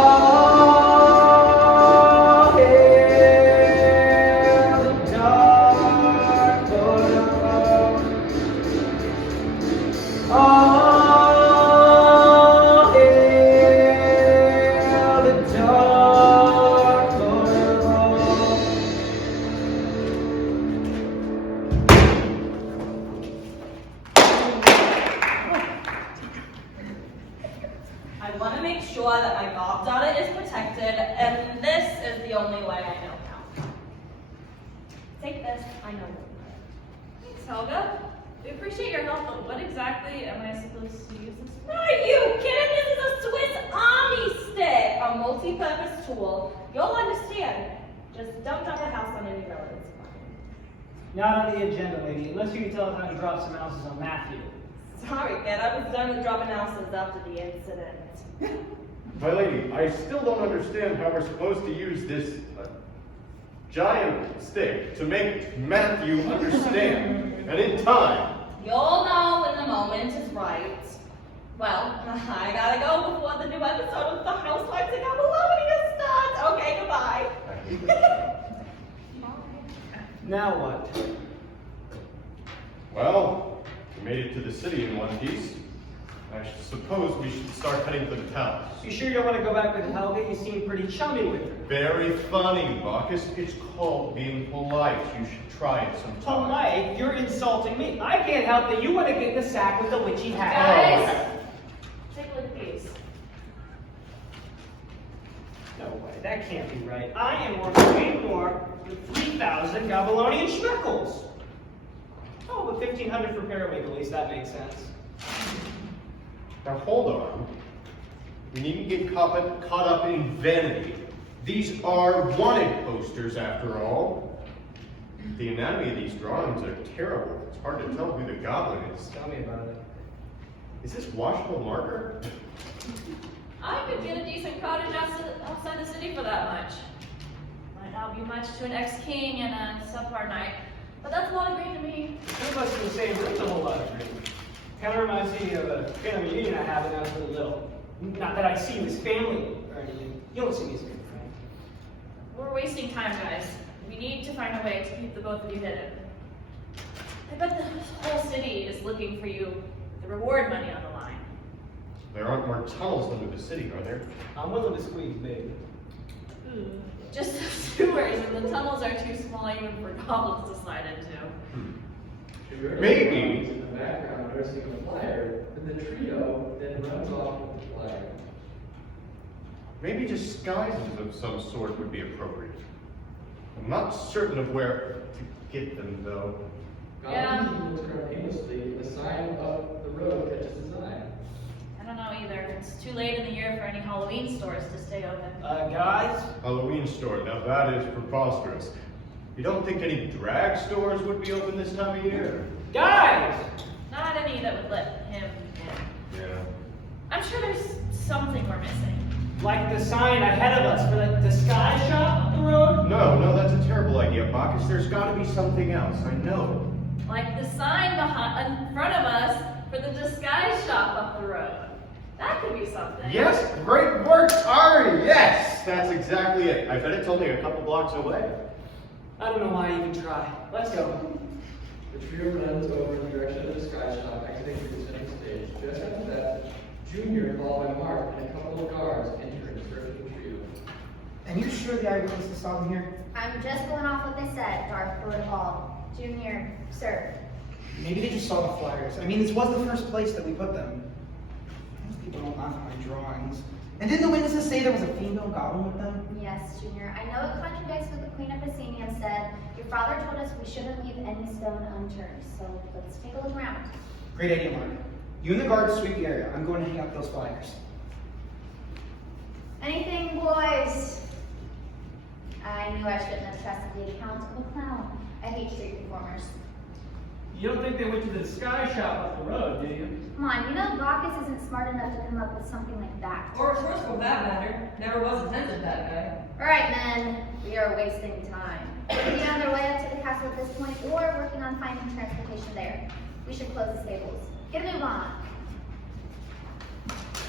hail the dark Lord of all. Oh, hail the dark Lord of all. I want to make sure that my goddaughter is protected, and this is the only way I know how. Take this, I know you. Thanks, Helga. We appreciate your help, but what exactly am I supposed to use this for? Are you kidding? This is a Swiss Army stick, a multi-purpose tool. You'll understand. Just don't dump the house on any relatives. Not on the agenda, lady, unless you can tell us how to drop some ounces on Matthew. Sorry, kid. I was done with dropping houses after the incident. My lady, I still don't understand how we're supposed to use this giant stick to make Matthew understand. And in time. You'll know when the moment is right. Well, I gotta go before the new episode of The Housewives of Babylonia starts. Okay, goodbye. Now what? Well, we made it to the city in one piece. I suppose we should start heading for the town. You sure you don't want to go back with Helga? You seem pretty chummy with her. very funny, Bacchus. It's called being polite. You should try it sometime. Polite? You're insulting me. I can't help that you want to get in the sack with the witchy hat. Guys, take a look at these. No way, that can't be right. I am worth way more than 3,000 Gabelonian shekels. Oh, but 1,500 for paralegals, that makes sense. Now hold on. You needn't get caught up in vanity. These are wanted posters, after all. The anatomy of these drawings are terrible. It's hard to tell who the goblin is. Tell me about it. Is this washable marker? I could get a decent cottage outside the city for that much. Might not be much to an ex-king and a subpar knight, but that's a lot of green to me. Two of us in the same room's a whole lot of green. Kind of reminds me of a family reunion I had when I was really little. Not that I see you as family or anything. You don't see me as a good friend. We're wasting time, guys. We need to find a way to keep the both of you hidden. I bet the whole city is looking for you with the reward money on the line. There aren't more tunnels under the city, are there? I'm willing to squeeze big. Just the sewers and the tunnels are too small even for goblins to slide into. Maybe. In the background, noticing the flyer, and the trio then runs off with the flyer. Maybe disguises of some sort would be appropriate. I'm not certain of where to get them, though. Yeah. Goblins who turn aimlessly, the sign up the road catches his eye. I don't know either. It's too late in the year for any Halloween stores to stay open. Guys? Halloween store, now that is preposterous. You don't think any drag stores would be open this time of year? Guys! Not any that would let him in. Yeah. I'm sure there's something we're missing. Like the sign ahead of us for the disguise shop up the road? No, that's a terrible idea, Bacchus. There's got to be something else. I know. Like the sign in front of us for the disguise shop up the road. That could be something. Yes, great work, Ari. Yes, that's exactly it. I bet it's only a couple blocks away. I don't know why I even try. Let's go. The trio runs over in the direction of the sky shop, exiting through the center stage. Just after that, Junior, followed by Mark and a couple of guards, enter and search the trio. And you sure the eyewitness is saw them here? I'm just going off what they said, Darth Lord Hall. Junior, sir. Maybe they just saw the flyers. I mean, this was the first place that we put them. Most people don't laugh at my drawings. And didn't the witnesses say there was a female goblin with them? Yes, Junior. I know it contradicts what the Queen of Piscinium said. Your father told us we shouldn't leave any stone unturned. So let's take a look around. Great idea, Mark. You and the guards sweep the area. I'm going to hang up those flyers. Anything, boys? I knew I shouldn't have trusted the account of a clown. I hate street performers. You don't think they went to the disguise shop up the road, do you? Come on, you know Bacchus isn't smart enough to come up with something like that. Or resourceful for that matter. Never was intended that guy. Alright, men. We are wasting time. Maybe on their way up to the castle at this point, or working on finding transportation there. We should close the stables. Get a move on.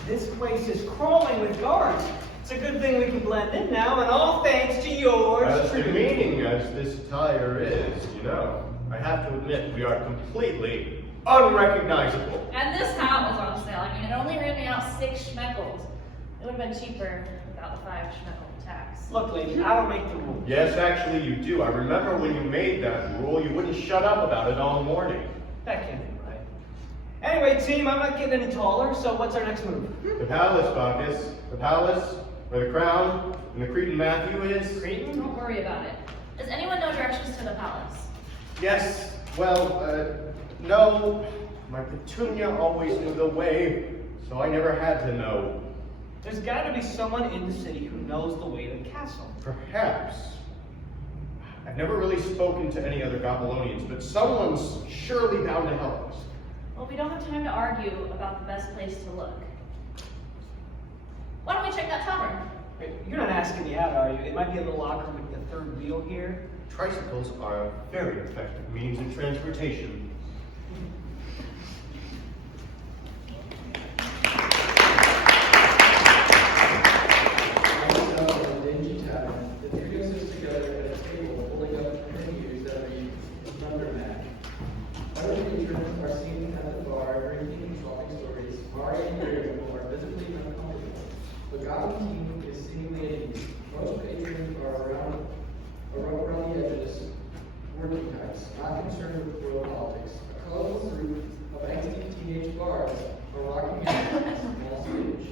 This place is crawling with guards. It's a good thing we can blend in now, and all thanks to yours As truly. demeaning as this attire is, I have to admit we are completely unrecognizable. And this hat was on sale. I mean, it only ran me out 6 schmeckles. It would have been cheaper without the 5 schmeckel tax. Look, lady, I don't make the rules. Yes, actually you do. I remember when you made that rule, you wouldn't shut up about it all morning. That can't be right. Anyway, team, I'm not getting any taller, so what's our next move? The palace, Bacchus. The palace, where the crown and the Cretan Matthew is. Braeden? Don't worry about it. Does anyone know directions to the palace? Yes, well, no. My Petunia always knew the way, so I never had to know. There's got to be someone in the city who knows the way to the castle. Perhaps. I've never really spoken to any other Gobelonians, but someone's surely bound to help us. Well, we don't have time to argue about the best place to look. Why don't we check that tavern? Wait, you're not asking me out, are you? It might be a little awkward with the third wheel here. Tricycles are a very effective means of transportation. The dingy tavern, the trio sits together at a table holding up menus that read Thunder Match. Other patrons are seen at the bar drinking and swapping stories. Mari and Braeden are visibly uncomfortable. The Goblin team is seemingly at ease. Most patrons are around the edges, working types, not concerned with world politics. A colorful group of angsty teenage bards are rocking out on a small stage.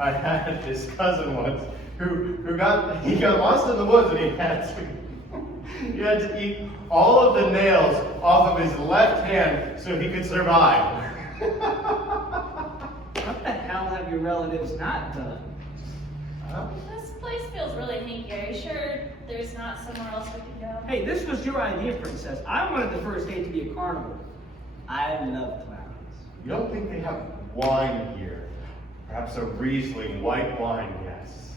I had this cousin once who got lost in the woods and he had to eat all of the nails off of his left hand so he could survive. What the hell have your relatives not done? This place feels really hinky. Are you sure there's not somewhere else we can go? Hey, this was your idea, Princess. I wanted the first date to be a carnival. I love clowns. You don't think they have wine here? Perhaps a Riesling white wine, yes.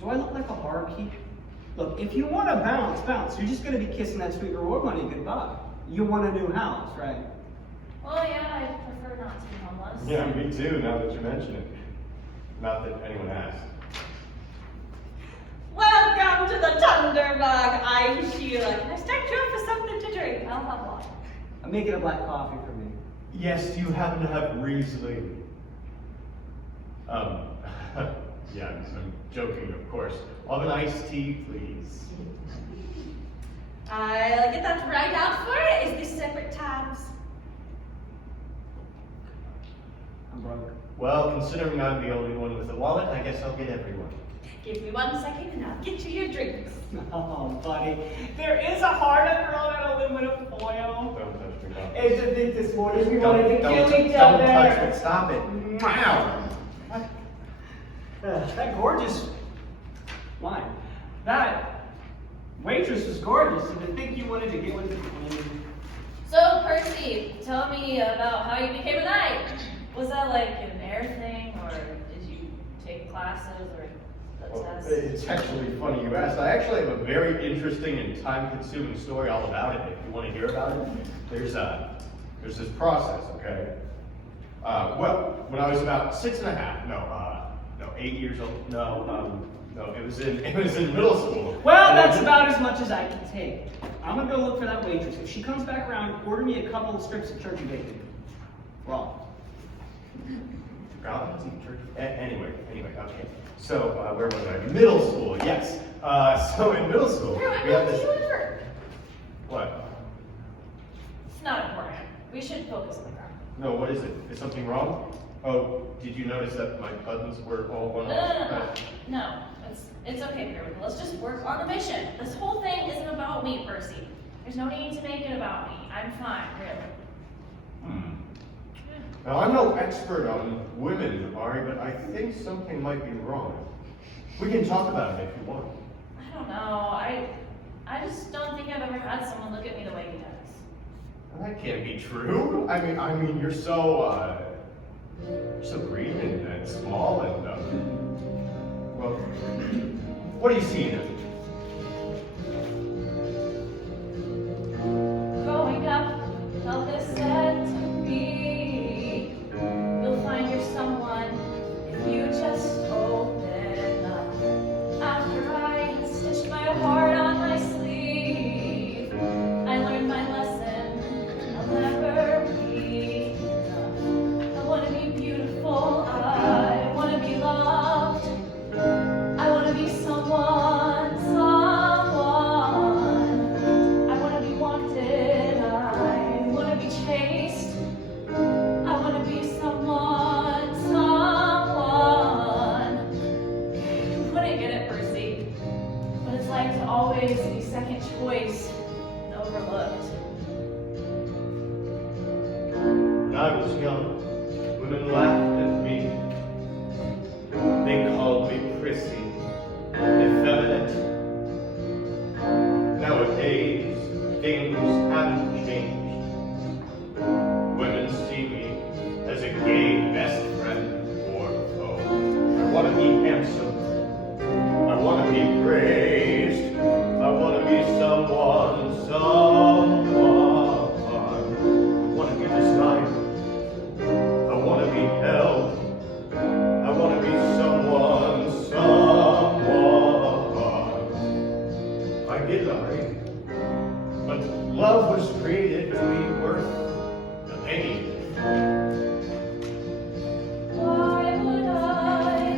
Do I look like a barkeep? Look, if you want to bounce, bounce. You're just going to be kissing that sweet reward money goodbye. You want a new house, right? Well, yeah, I prefer not to be homeless. Yeah, me too, now that you mention it. Not that anyone asked. Welcome to the Thunderbug. I'm Sheila. Can I start you up for something to drink? I'll have water. I'm making a black coffee for me. Yes, do you happen to have Riesling? Yeah, I'm joking, of course. I'll have an iced tea, please. I'll get that right out for you. Is this separate tabs? I'm broke. Well, considering I'm the only one with a wallet, I guess I'll get everyone. Give me 1 second and I'll get you your drinks. Oh, buddy. There is a heart after all that aluminum foil. Don't touch me, Bob. It's a bit this morning. We Don't- wanted to don't- kill each don't other. touch it. Stop it. Wow. That gorgeous wine. That waitress was gorgeous, and to think you wanted to get with the queen. So, Percy, tell me about how you became a knight. Was that like an air thing, or did you take classes, or a Well, test? it's actually funny you asked. I actually have a very interesting and time-consuming story all about it. If you want to hear about it, there's this process, okay? Well, when I was about 8 years old. No, it was in middle school. Well, And that's about as much as I can take. I'm gonna go look for that waitress. If she comes back around, order me a couple of strips of turkey bacon. Raw. Anyway, okay. So, where was I? Middle school, yes. So in middle school, Drew, I we have know this. you at work. What? It's not important. We should focus on the ground. No, what is it? Is something wrong? Oh, did you notice that my buttons were all one off? No, it's okay, Drew. Let's just work on the mission. This whole thing isn't about me, Percy. There's no need to make it about me. I'm fine, really. Now, I'm no expert on women, Ari, but I think something might be wrong. We can talk about it if you want. I don't know. I just don't think I've ever had someone look at me the way he does. Well, that can't be true. I mean, you're so green and small and, well, what do you see in it? Growing up, Elvis said to me, you'll find you're someone if you just open up. After I had stitched my heart on my sleeve, I learned my lesson. I'll never be enough. I want to be beautiful. I want to be loved. I want to be someone, I want to be wanted. I want to be chased. I want to be someone. You couldn't get it, Percy. But it's like to always be second choice and overlooked. When I was young, women laughed at me. They called me prissy, effeminate. Nowadays, things haven't changed. Women see me as a gay best friend or foe. I want to be handsome. I want to be praised. I want to be someone. I want to be desired. I want to be held. I want to be someone. I get lied. But love was created to be worth the pain. Why would I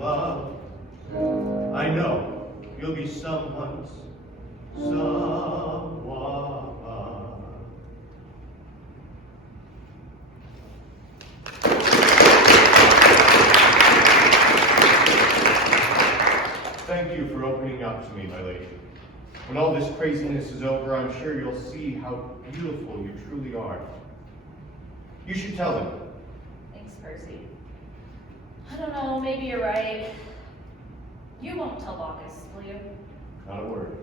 love. I know you'll be someone's someone. Thank you for opening up to me, my lady. When all this craziness is over, I'm sure you'll see how beautiful you truly are. You should tell them. Thanks, Percy. I don't know, maybe you're right. You won't tell Bacchus, will you? Not a word.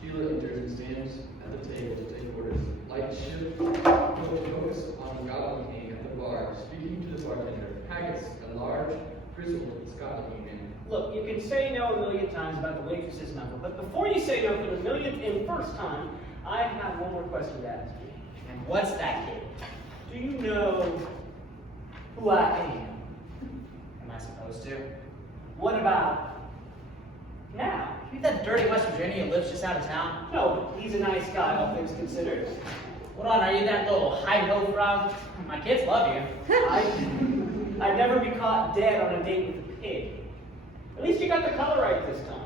Sheila enters and stands at the table to take orders. Light shift, focus on the Scotland king at the bar, speaking to the bartender. Haggis, a large, grizzled Scotland king man. Look, you can say no a million times about the waitress's number, but before you say no for the millionth and first time, I have one more question to ask you. And what's that, kid? Do you know who I am? Am I supposed to? What about now? You that dirty West Virginia who lives just out of town? No, but he's a nice guy, all things considered. Hold on, are you that little high-ho frog? My kids love you. I'd never be caught dead on a date with a pig. At least you got the color right this time.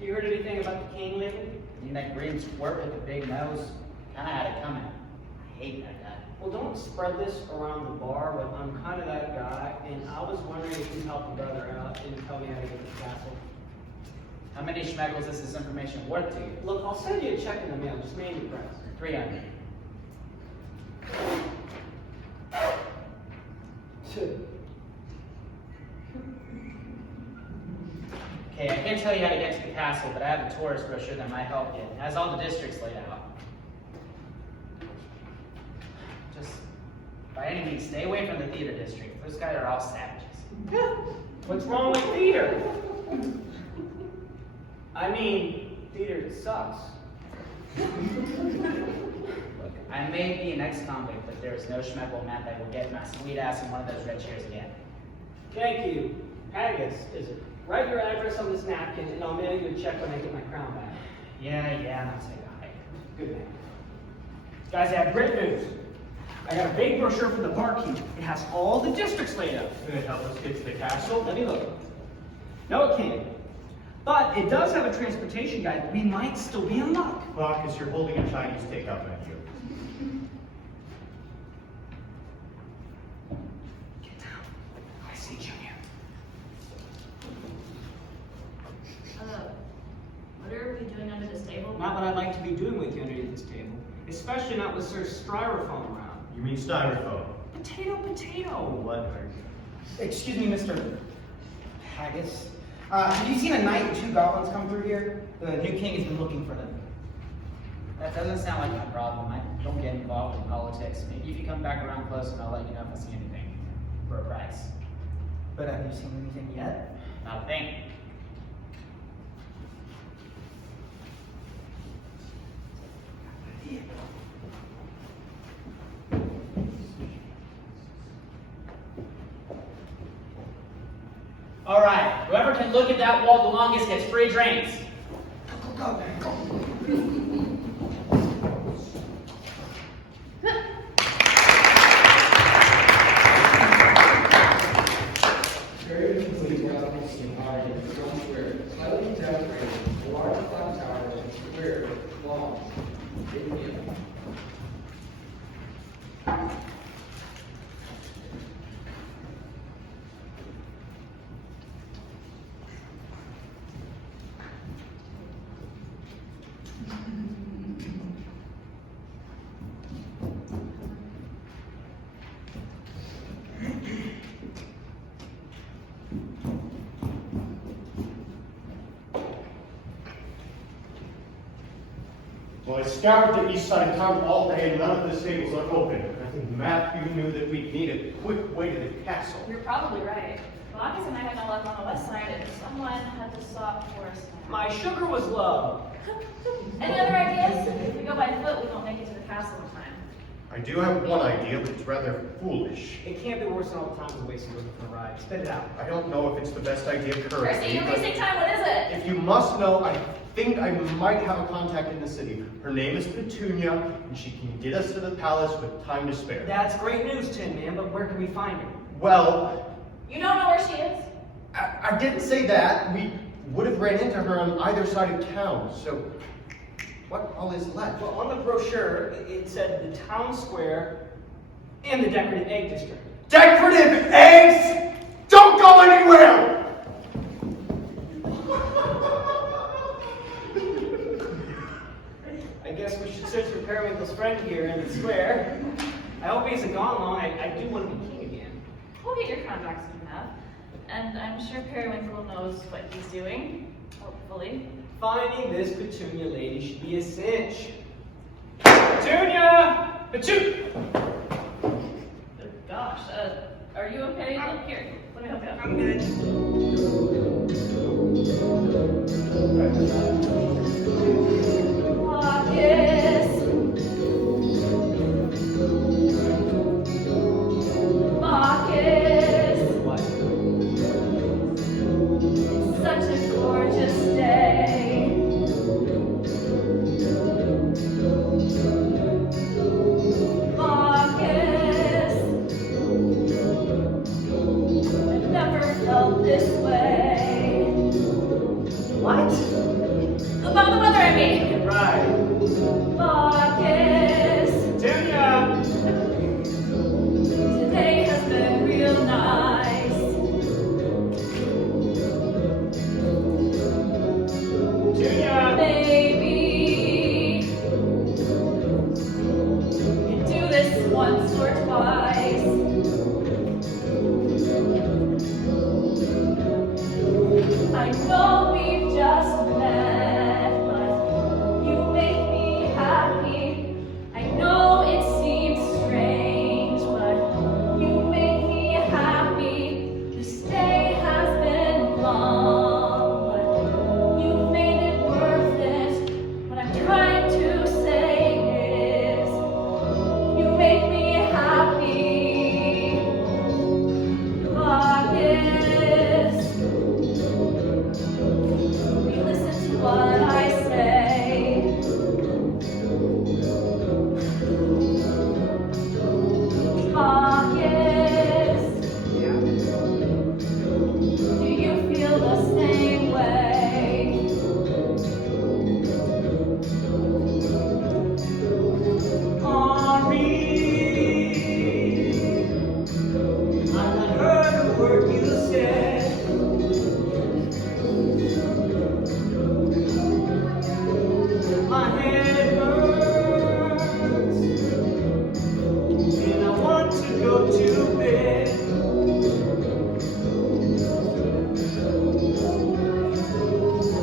You heard anything about the king lately? You that green squirt with a big nose? Kinda had it coming. I hate that guy. Well, don't spread this around the bar, but I'm kind of that guy, and I was wondering if you'd help a brother out and tell me how to get to the castle. How many schmeckles is this information worth to you? Look, I'll send you a check in the mail, just name your price. 300. Okay, I can't tell you how to get to the castle, but I have a tourist brochure that might help you. It has all the districts laid out. Just, by any means, stay away from the theater district. Those guys are all savages. What's wrong with theater? I mean, theater sucks. Look, I may be an ex-convict, but there is no schmeckle Matt that will get my sweet ass in one of those red chairs again. Thank you. Haggis, is it? Write your address on this napkin, and I'll mail you a check when I get my crown back. Yeah, not say hi. Good man. Guys, I have great news. I got a big brochure for the barkeep. It has all the districts laid out. Can it help us get to the castle? Let me look. No, it can't. But it does have a transportation guide. We might still be in luck. Bacchus, you're holding a Chinese takeout menu. Get down. I see Junior. What are we doing under this table? Not what I'd like to be doing with you underneath this table. Especially not with Sir Styrofoam around. You mean styrofoam? Potato. What are you? Excuse me, Mr. Haggis. Have you seen a knight and 2 goblins come through here? The new king has been looking for them. That doesn't sound like my problem. I don't get involved in politics. Maybe if you come back around close and I'll let you know if I see anything. For a price. But have you seen anything yet? Nothing. All right, whoever can look at that wall the longest gets free drinks. Go. Very complete Gothic scene are in the front square, slightly decorated, a large clock tower and square, long, 8 p.m. Well, I scoured the east side of town all day and none of the stables are open. I think Matthew knew that we'd need a quick way to the castle. You're probably right. Bacchus and I had no luck on the west side, and someone had to stop for us. My sugar was low. Any other ideas? If we go by foot, we don't make it to the castle in time. I do have one idea, but it's rather foolish. It can't be worse than all the time we're wasting looking for a ride. Spit it out. I don't know if it's the best idea currently. Percy, you're but wasting time. What is it? if you must know, I think I might have a contact in the city. Her name is Petunia, and she can get us to the palace with time to spare. That's great news, Tin Man, but where can we find her? Well, You don't know where she I didn't say that. We would have ran into her on either side of town, so what all is left? Well, on the brochure, it said the town square and the decorative egg district. Decorative eggs! Don't go anywhere! I guess we should search for Periwinkle's friend here in the square. I hope he hasn't gone long. I do want to be king again. We'll get your contacts if you have. And I'm sure Periwinkle knows what he's doing. Hopefully. Finding this Petunia lady should be a cinch. Petunia! Petunia! Gosh, are you okay? Look, here, let me help you out. I'm good. Marcus! Marcus! What? It's such a gorgeous day. Marcus! I've never felt this way. What? About the weather, I mean. Right. Marcus! Petunia! Today has been real nice. Petunia! Maybe you do this once or twice. I know we've just met, but you make me happy. I know it seems strange, but you make me happy. This day has been long, but you've made it worth it. What I'm trying to say is, you make me happy. Marcus, you listen to what I say. Marcus, do you feel the same way? I've not heard a word you said. My head hurts, and I want to go to bed.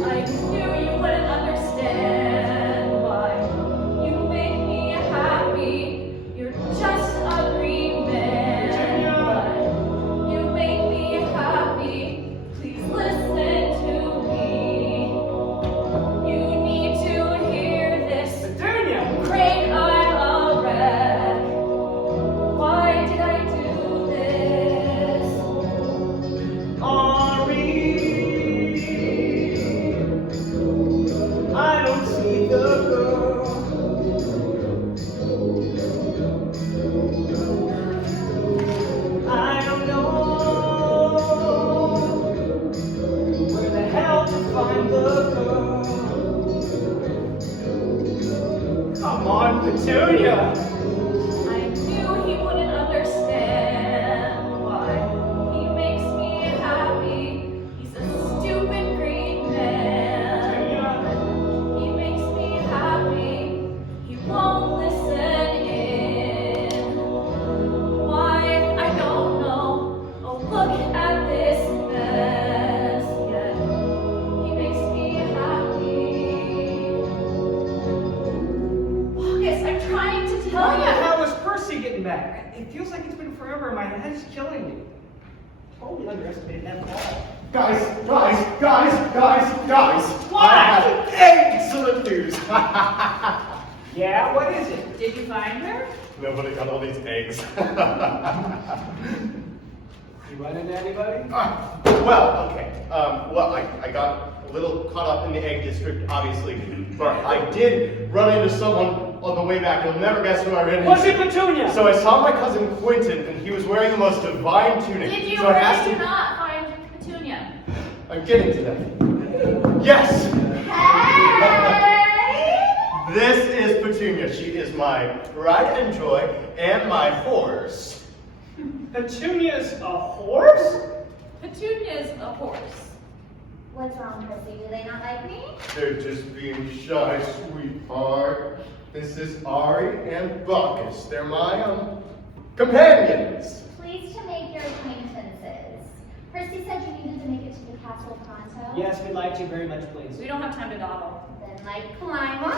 I knew you wouldn't understand why you make me happy. You're just a green man, but you make me happy. Please listen to me. You need to hear this. Petunia! Great, I'm a wreck. Why did I do this? Henri, I don't see the girl. I don't know where the hell to find the girl. Come on, Petunia! I knew he wouldn't understand why he makes me happy. He's a stupid green man. He makes me happy. He won't listen in. Why? I don't know. Oh, look at this mess. Yet he makes me happy. August, I'm trying to tell Why the you. hell is Percy getting back? It feels like it's been forever. My head's killing me. Totally underestimated that ball. Guys! What? I have excellent news! Yeah, what is it? Did you find her? Nobody got all these eggs. You run into anybody? Well, okay. I got a little caught up in the egg district, obviously. But I did run into someone on the way back. You'll never guess who I ran into. Was it Petunia? So I saw my cousin Quentin, and he was wearing the most divine tunic. Did you so or I asked did you him. not find Petunia? getting to that. Yes! Hey! This is Petunia. She is my pride and joy and my horse. Petunia's a horse? Petunia's a horse. What's wrong, Chrissy? Do they not like me? They're just being shy, sweetheart. This is Ari and Bacchus. They're my, companions. Pleased to make your acquaintances. Percy said you needed to make it to the castle pronto. Yes, we'd like to very much, please. We don't have time to dawdle. Then, like, climb on.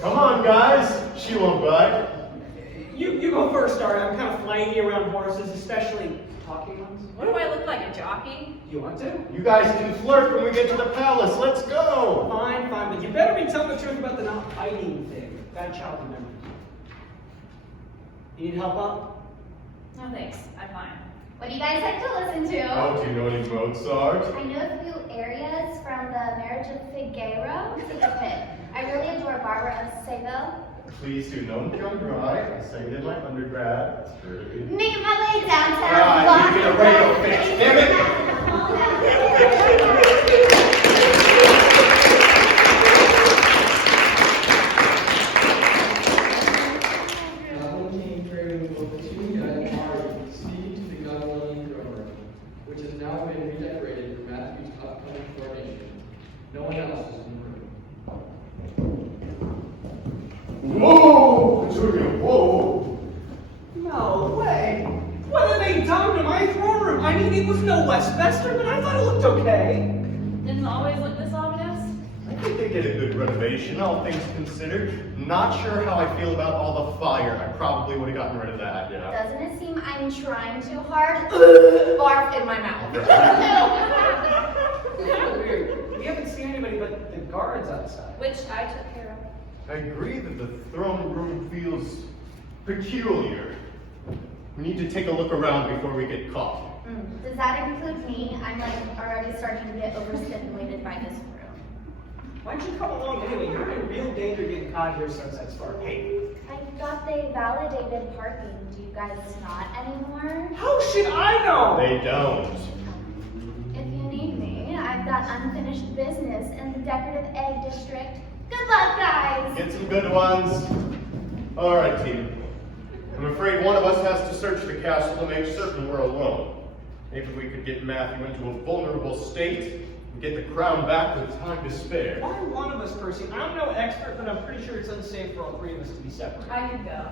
Come on, guys. She won't bite. You go first, Ari. I'm kind of flighty around horses, especially talking ones. What do I look like, a jockey? You want to? You guys can flirt when we get to the palace. Let's go. Fine, but you better be telling the truth about the not fighting thing. Got a child remember. You need help up? No thanks, I'm fine. What do you guys like to listen to? Oh, do you know any Mozart? I know a few areas from the Marriage of Figaro. Take a pick. I really adore Barbara of Seville. Please do. No John Dry. I sang it in my undergrad. It's very good. Making my way downtown. Ah, you get a radio fix. Damn it! Now came carrying both Petunia and Ari seated to the Galilean throne room, which has now been redecorated for Matthew's upcoming coronation. No one else is in the room. Whoa! Petunia, whoa! No way. What have they done to my throne room? I mean, it was no Westminster, but I thought it looked okay. Didn't always look this ominous? I think they did a good renovation, all things considered. Not sure how I feel about all the fire. I probably would have gotten rid of that, you know. Doesn't it seem I'm trying too hard? Barf in my mouth. Weird. We haven't seen anybody but the guards outside. Which I took care of. I agree that the throne room feels peculiar. We need to take a look around before we get caught. Does that include me? I'm like already starting to get overstimulated by this room. Why'd you come along anyway? You're in real danger getting caught here, Sunset Star. Hey, I thought they validated parking. Do you guys not anymore? how should I know? They don't. If you need me, I've got unfinished business in the decorative egg district. Good luck, guys! Get some good ones. All right, team. I'm afraid one of us has to search the castle to make certain we're alone. Maybe we could get Matthew into a vulnerable state and get the crown back with time to spare. Why one of us, Percy? I'm no expert, but I'm pretty sure it's unsafe for all three of us to be separate. I can go.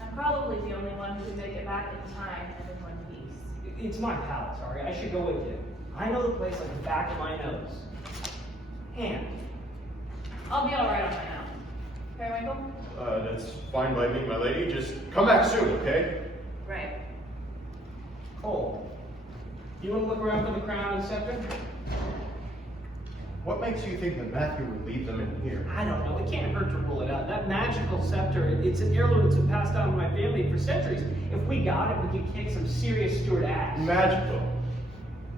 I'm probably the only one who can make it back in time and in one piece. It's my palace, Ari. I should go with you. I know the place like the back of my nose. And I'll be alright on my own. Periwinkle? That's fine by me, my lady. Just come back soon, okay? Right. Cole, you want to look around for the crown and scepter? What makes you think that Matthew would leave them in here? I don't know. It can't hurt to rule it out. That magical scepter, it's an heirloom that's been passed down to my family for centuries. If we got it, we could kick some serious Stuart ass. Magical.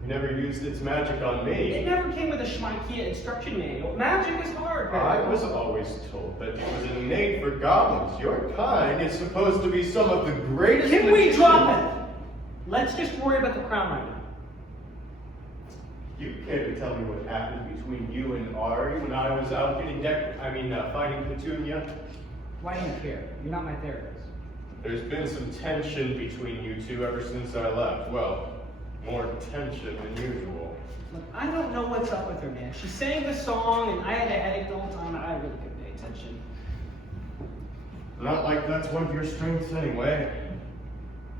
You never used its magic on me. It never came with a Schmeichia instruction manual. Magic is hard. I was always told that it was innate for goblins. Your kind is supposed to be some of the greatest. Can we drop it? Let's just worry about the crown right now. You care to tell me what happened between you and Ari when I was out getting fighting Petunia? Why do you care? You're not my therapist. There's been some tension between you two ever since I left. Well, more tension than usual. Look, I don't know what's up with her, man. She sang the song, and I had a headache the whole time, and I really couldn't pay attention. Not like that's one of your strengths anyway.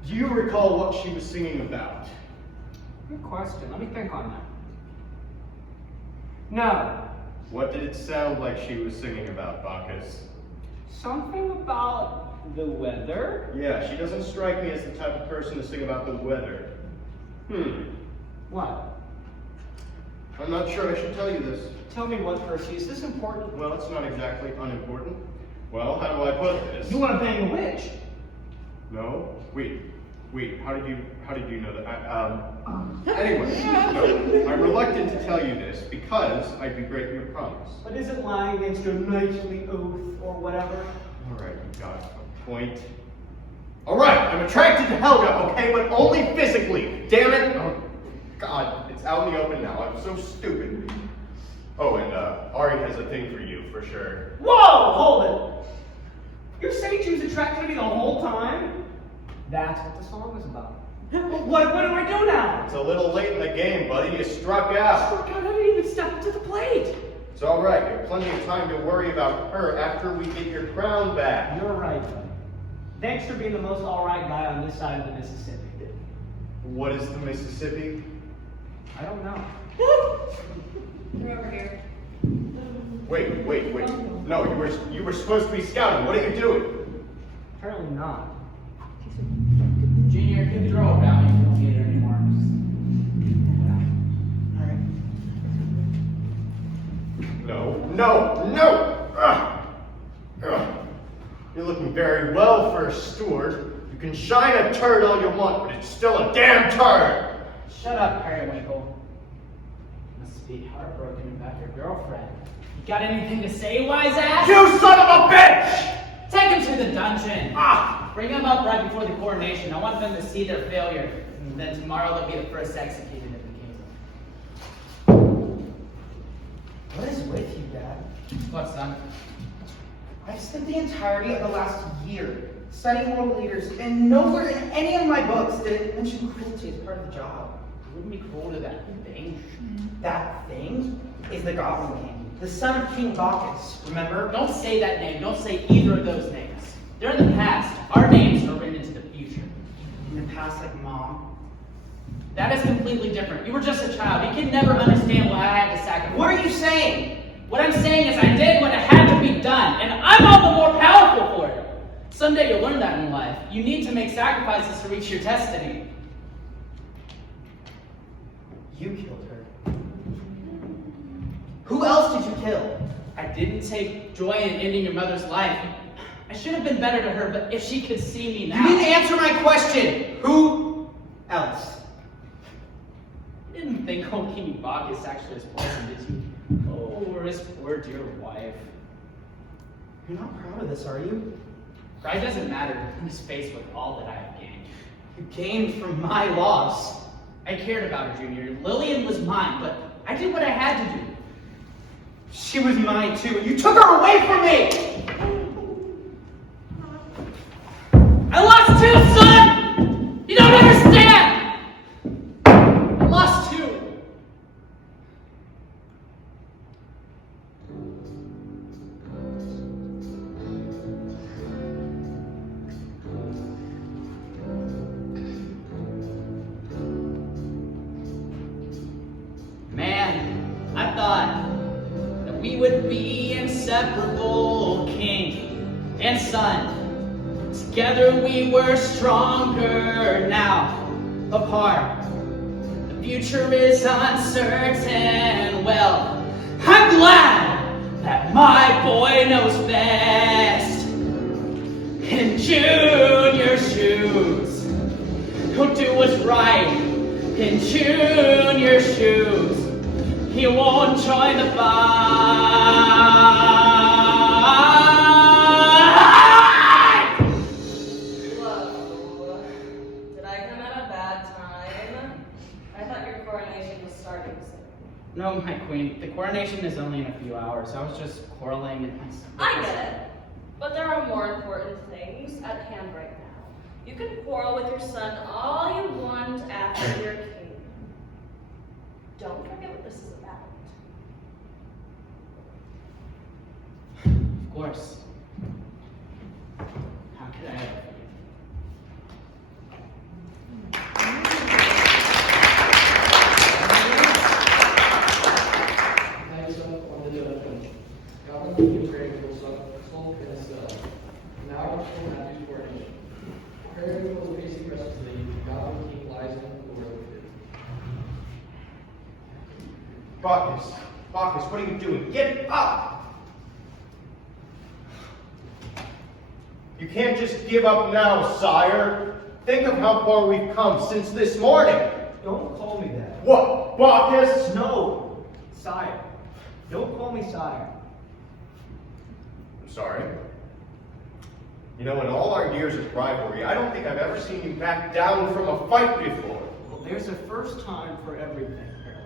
Do you recall what she was singing about? Good question. Let me think on that. No. What did it sound like she was singing about, Bacchus? Something about the weather? Yeah, she doesn't strike me as the type of person to sing about the weather. What? I'm not sure I should tell you this. Tell me what, Percy. Is this important? Well, it's not exactly unimportant. Well, how do I put this? You want to bang a witch? No? Wait, how did you know that? Anyway, no, I'm reluctant to tell you this because I'd be breaking your promise. But isn't lying against your knightly oath or whatever? Alright, you got a point. Alright, I'm attracted to Helga, okay, but only physically. Damn it! Oh, God, it's out in the open now. I'm so stupid. Oh, and Ari has a thing for you, for sure. Whoa! Hold it! You're saying she was attracted to me the whole time? That's what the song was about. What do I do now? It's a little late in the game, buddy. You struck out. Struck out? I didn't even step up to the plate. It's all right. You have plenty of time to worry about her after we get your crown back. You're right, buddy. Thanks for being the most alright guy on this side of the Mississippi. What is the Mississippi? I don't know. You're over here. Wait. No, you were supposed to be scouting. What are you doing? Apparently not. Junior, can you throw a brownie if you don't get it anymore? No. Ugh. You're looking very well for a steward. You can shine a turd all you want, but it's still a damn turd. Shut up, Periwinkle. Must be heartbroken about your girlfriend. You got anything to say, wise ass? You son of a bitch! Take him to the dungeon. Bring him up right before the coronation. I want them to see their failure. And then tomorrow they'll be the first executed in the kingdom. What is with you, Dad? What, son? I've spent the entirety of the last year studying world leaders, and nowhere in any of my books did it mention cruelty as part of the job. You wouldn't be cruel to that thing. That thing is the Goblin King, the son of King Bacchus, remember? Don't say that name. Don't say either of those names. They're in the past. Our names are written into the future. In the past, like Mom. That is completely different. You were just a child. You can never understand why I had to sacrifice. What are you saying? What I'm saying is I did what had to be done, and I'm all the more powerful for it. Someday you'll learn that in life. You need to make sacrifices to reach your destiny. You killed her. Who else did you kill? I didn't take joy in ending your mother's life. I should have been better to her, but if she could see me now... You didn't answer my question! Who else? You didn't think old King Bacchus actually was poisoned, did you? Oh, or his poor dear wife. You're not proud of this, are you? Pride doesn't matter in his face with all that I have gained. You gained from my loss. I cared about her, Junior. Lillian was mine, but I did what I had to do. She was mine too, and you took her away from me! I lost two, son! You don't understand! I lost two. Man, I thought that we would be inseparable, king and son. Together we were stronger, now apart. The future is uncertain. Well, I'm glad that my boy knows best. In Junior's shoes, he'll do what's right. In Junior's shoes, he won't join the fight. No, my queen. The coronation is only in a few hours. I was just quarreling and... I get it. But there are more important things at hand right now. You can quarrel with your son all you want after you're king. Don't forget what this is about. Of course. How could I ever forget? Bacchus, what are you doing? Get up! You can't just give up now, sire. Think of how far we've come since this morning. Don't call me that. What, Bacchus? No, sire. Don't call me sire. I'm sorry. You know, in all our years of rivalry, I don't think I've ever seen you back down from a fight before. Well, there's a first time for everything, Harold.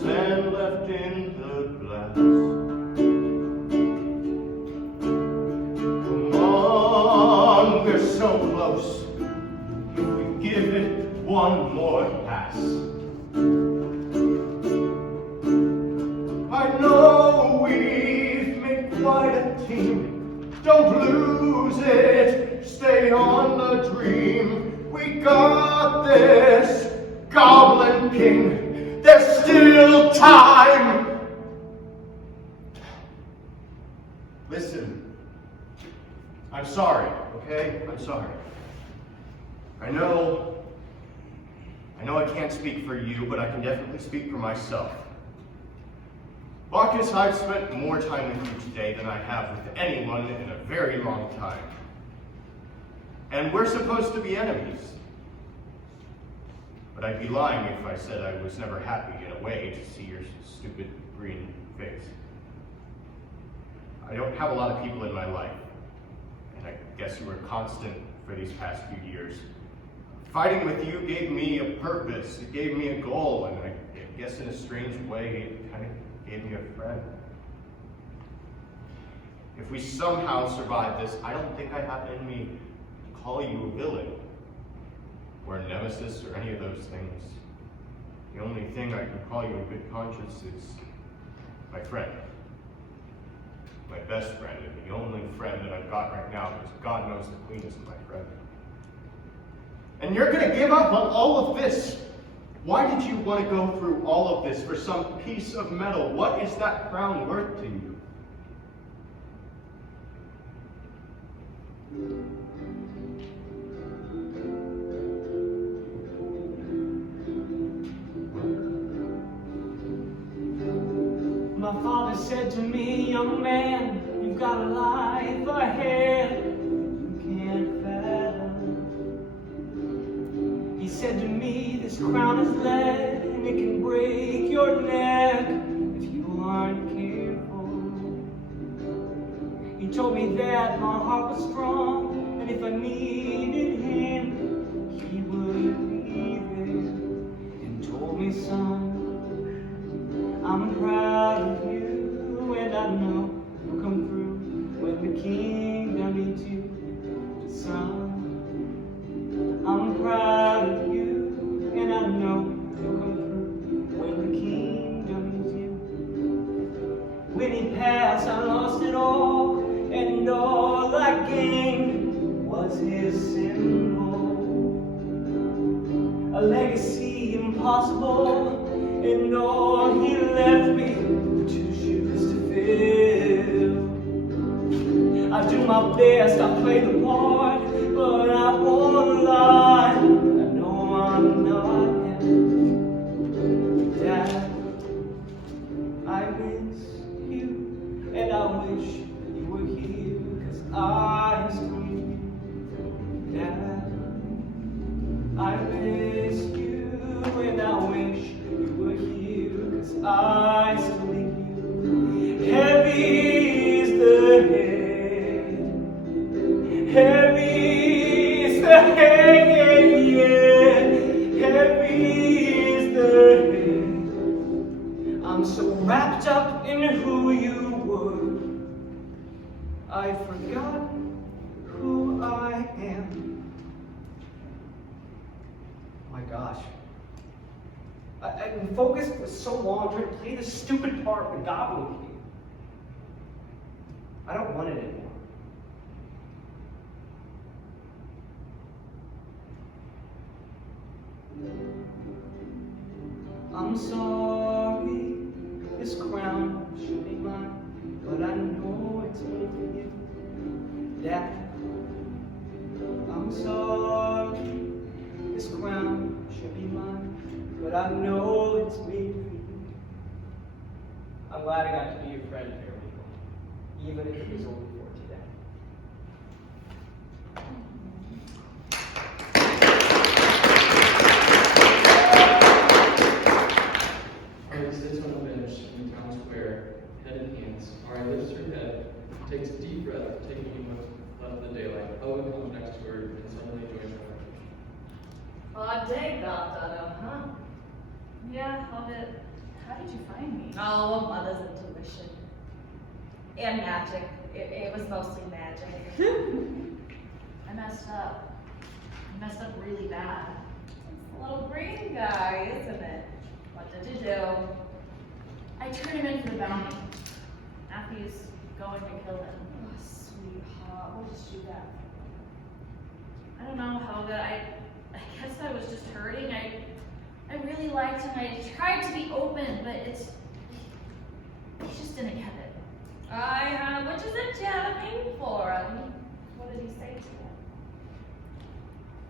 sand left in the glass. Come on, we're so close. If we give it one more pass. I know we've made quite a team. Don't lose it, stay on the dream. We got this, Goblin King. There's still time. Listen, I'm sorry, okay? I'm sorry. I know I can't speak for you, but I can definitely speak for myself. Bacchus, I've spent more time with you today than I have with anyone in a very long time. And we're supposed to be enemies. But I'd be lying if I said I was never happy in a way to see your stupid green face. I don't have a lot of people in my life, and I guess you were constant for these past few years. Fighting with you gave me a purpose, it gave me a goal, and I guess in a strange way, it kind of gave me a friend. If we somehow survive this, I don't think I have in me to call you a villain, or a nemesis, or any of those things. The only thing I can call you in good conscience is my friend. My best friend, and the only friend that I've got right now, because God knows the Queen isn't my friend. And you're gonna give up on all of this. Why did you want to go through all of this for some piece of metal? What is that crown worth to you? My father said to me, young man, you've got a life ahead you can't fathom. He said to me, this crown is lead and it can break your neck if you aren't careful. He told me that my heart was strong and if I needed him, he would be there. And told me, son, I'm proud of you, and I know you'll come through when the kingdom needs you, son. I'm proud of you, and I know you'll come through when the kingdom needs you. When he passed, I lost it all, and all I gained was his symbol. A legacy impossible. And all he left me were 2 shoes to fill. I do my best, I play the part, but I won't lie. I know I'm not him. Dad, I miss you, and I wish you were here, 'cause I still need you. Dad, I miss you, and I wish I still need you. Heavy is the head. Heavy is the head. Heavy is the head. I'm so wrapped up in who you were. I've forgotten who I am. Oh my gosh. I've been focused for so long trying to play this stupid part of the Goblin King. I don't want it anymore. I'm sorry, this crown should be mine, but I know it's only for you, Dad. I'm sorry, this crown should be mine, but I know it's me. I'm glad I got to be your friend, Paralegal, even if it was only for today. Alright, sits on a bench in town square, head in hands. Alright, lifts her head, takes a deep breath, taking in what's left of the daylight. Owen comes next to her and suddenly joins her. Odd day, Godfather, huh? Yeah, how did you behind me. Oh, a mother's intuition. And magic. It was mostly magic. I messed up. I messed up really bad. It's the little green guy, isn't it? What did you do? I turned him in for the bounty. Matthew's going to kill him. Oh, sweetheart, what did you do that for? I don't know, Helga. I guess I was just hurting. I really liked him. I tried to be open, but he just didn't get it. Which is a jamming for him. What did he say to you?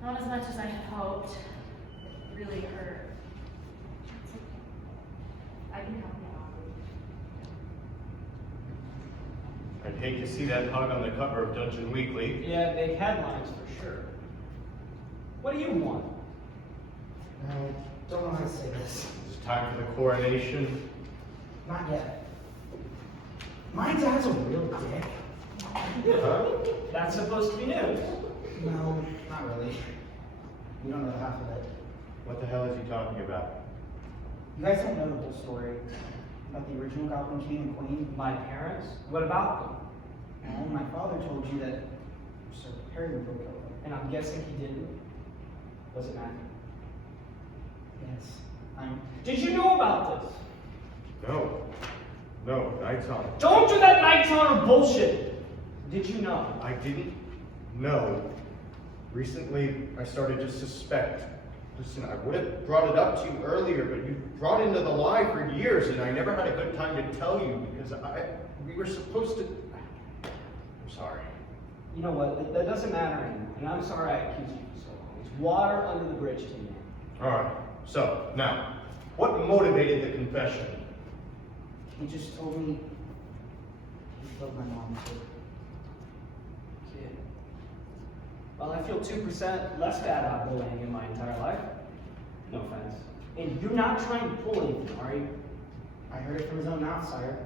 Not as much as I had hoped. It really hurt. It's okay. I can help you out. I'd hate to see that hug on the cover of Dungeon Weekly. Yeah, big headlines for sure. What do you want? I don't know how to say this. It's time for the coronation. Not yet. My dad's a real dick. Huh? That's supposed to be news. No, not really. We don't know half of it. What the hell is he talking about? You guys don't know the whole story about the original Goblin King and Queen? My parents? What about them? Well, my father told you that Sir Harry would go kill them. And I'm guessing he didn't. Was it Matthew? Yes. Did you know about this? No. No, Knight's Honor. Don't do that Knight's Honor bullshit! Did you know? I didn't know. Recently, I started to suspect. Listen, I would have brought it up to you earlier, but you brought into the lie for years, and I never had a good time to tell you because we were supposed to. I'm sorry. You know what? That doesn't matter anymore. And I'm sorry I accused you for so long. It's water under the bridge to me. All right. So now, what motivated the confession? He just told me he killed my mom too. Kid. Well, I feel 2% less bad about bullying in my entire life. No offense. And you're not trying to pull anything, are you? I heard it from his own mouth, sire.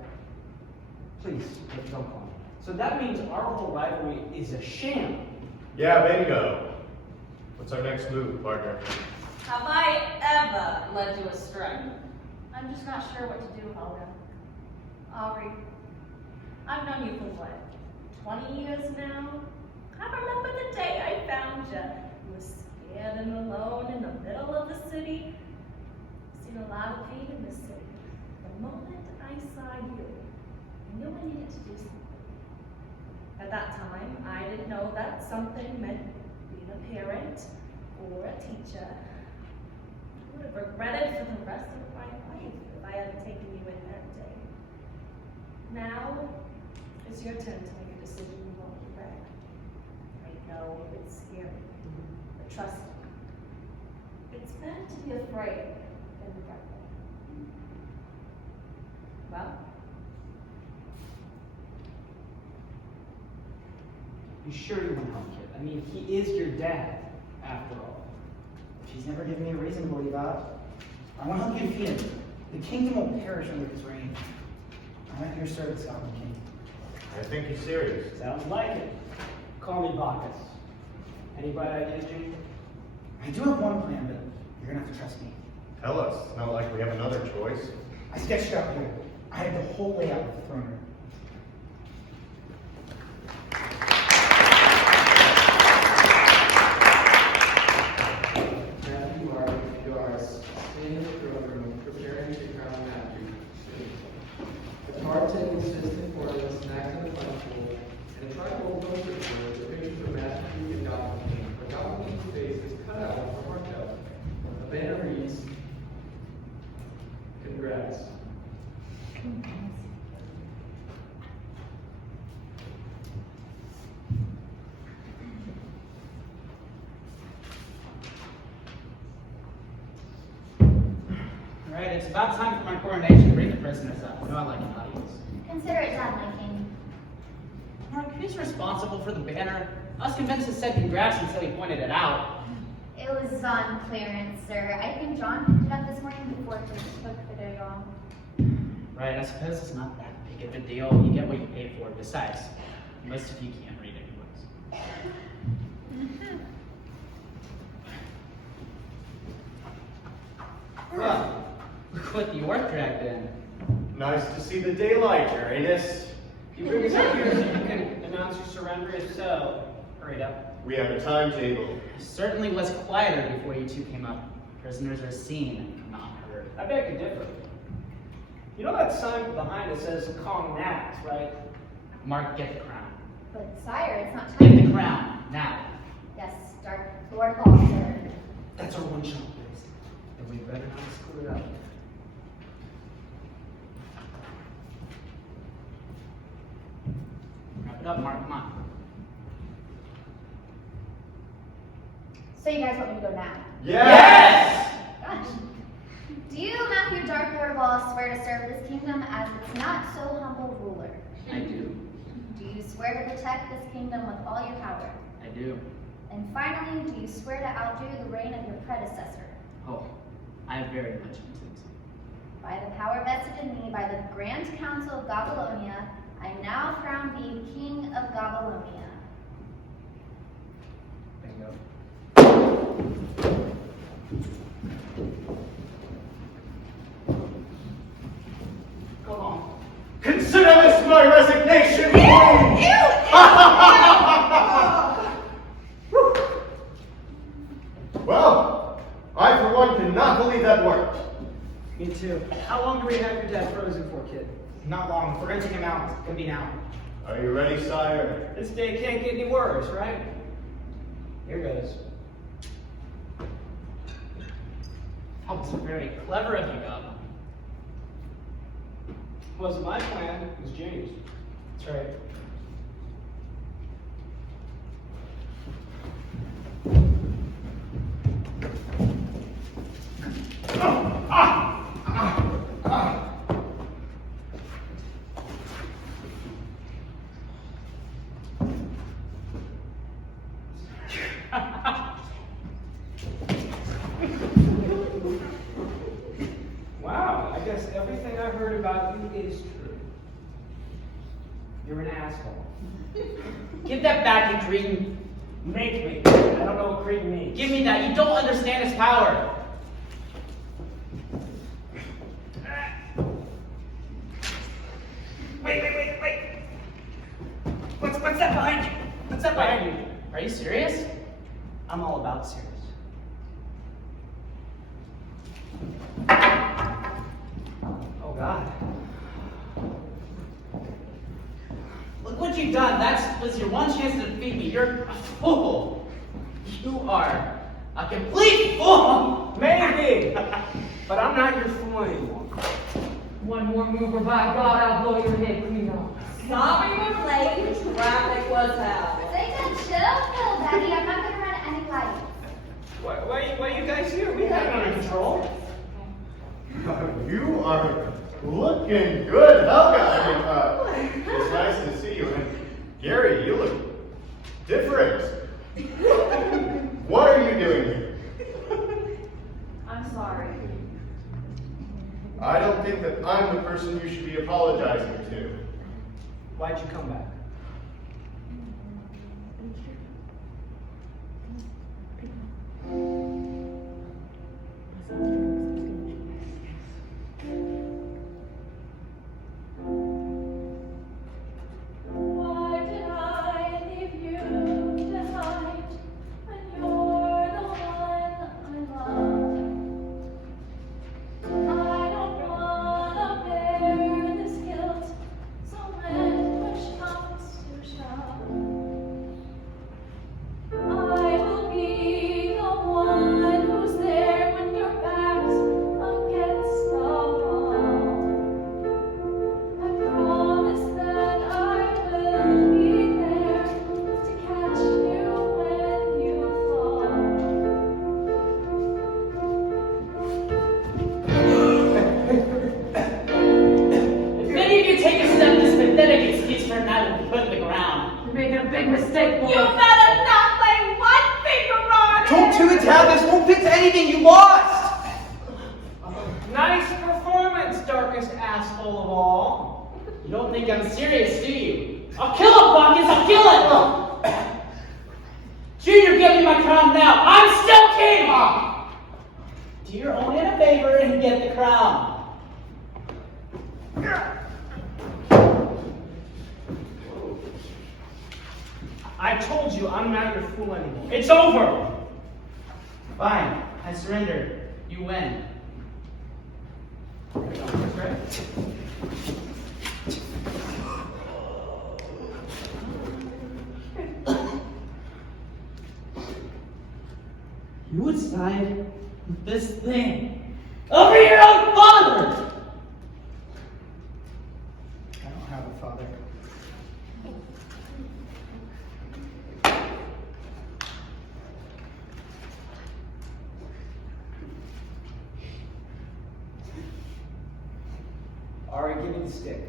Please, don't call me. So that means our whole rivalry is a sham. Yeah, bingo. What's our next move, partner? Have I ever led you astray? I'm just not sure what to do, Helga. Aubrey, I've known you for what, 20 years now? I remember the day I found you. You were scared and alone in the middle of the city. I've seen a lot of pain in this city. The moment I saw you, I knew I needed to do something. At that time, I didn't know that something meant being a parent or a teacher. I would have regretted for the rest of my life if I hadn't taken you in that day. Now, it's your turn to make a decision you won't regret. I know it's scary, but trust me, it's better to be afraid than regretful. Well, You sure you want to help, kid? I mean, he is your dad, after all. She's never given me a reason to believe that. I want to help you defeat him. The kingdom will perish under his reign. I'm at your service, Goblin King. I think he's serious. Sounds like it. Call me Bacchus. Any bright ideas, Jane? I do have one plan, but you're gonna have to trust me. Tell us. It's not like we have another choice. I sketched it out here. I had the whole layout of the throne room. Matthew Doris, staying in the throne room, preparing to crown Matthew soon. A card table sits in front of the snacks in the punch bowl, and a tribal poster board with pictures of Matthew and Goblin King. But Goblin King's face is cut out or marked out. A banner reads, "Congrats." All right, it's about time for my coronation. Bring the prisoners up. I know I like an audience. Consider it done, my king. Mark, who's responsible for the banner? Us convinced said congrats until he pointed it out. It was on clearance, sir. I think John picked it up this morning before he took the day off. Right, I suppose it's not that big of a deal. You get what you pay for. Besides, most of you can't read anyways. Well, Look what the orc dragged in. Nice to see the daylight, Your Highness. You bring us up here so you can announce your surrender. If so, hurry up. We have a timetable. It certainly was quieter before you two came up. Prisoners are seen, not heard. I beg to differ. You know that sign behind it says Kong Nats, right? Mark, get the crown. But sire, it's not Get time. the crown, now. Yes, Dark Lord Officer. That's our one shot, please. And we better not screw it up. Wrap it up, Mark, come on. So you guys want me to go now? Yes! Gosh. Do you, Matthew Dark Lord Wallace, swear to serve this kingdom as its not so humble ruler? I do. Do you swear to protect this kingdom with all your power? I do. And finally, do you swear to outdo the reign of your predecessor? Oh, I very much intend to. By the power vested in me by the Grand Council of Babylonia, I now crown thee King of Babylonia. Bingo. Come on. Consider this my resignation! Well, I for one cannot believe that worked. Me too. How long do we have your dad frozen for, kid? Not long. We're gonna take him out. It's gonna be now. Are you ready, sire? This day can't get any worse, right? Here goes. That was very clever of you, Gub. Wasn't my plan, it was James. That's right. Wow, I guess everything I heard about you is true. You're an asshole. Give that back, you cretin. Make me. I don't know what cretin means. Give me that. You don't understand his power. Wait. What's that behind you? What's that behind you? Are you serious? I'm all about serious. Oh God. Look what you've done. That was your one chance to defeat me. You're a fool. You are a complete fool. Maybe. But I'm not your fool anymore. One more move or by God, I'll blow your head clean off. Sorry we're late. Traffic was hell. Take a chill pill, Daddy. I'm not gonna run any lights. Why are you guys here? We have it under control. You are looking good, Helga. I mean, it's nice to see you. And Gary, you look different. What are you doing here? I'm sorry. I don't think that I'm the person you should be apologizing to. Why'd you come back? Why did I leave you to hide when you're the one I love? I don't wanna bear this guilt, so when push comes to shove, I will be the one who's there when your back's against the wall. I promise that I will be there to catch you when you fall. If any of you take a step this pathetic excuse for now will be put in the ground. You're making a big mistake, boy. You better not lay one finger on it! Don't do it, Dad. This won't fix anything. You lost. Nice performance, darkest asshole of all. You don't think I'm serious, do you? I'll kill him, Bacchus! I'll kill him! Junior, give me my crown now! I'm still king! Do your own head a favor and get the crown. I told you I'm not your fool anymore. It's over! Fine, I surrender. You win. You would side with this thing over your own father! I don't have a father. Alright, give me the stick.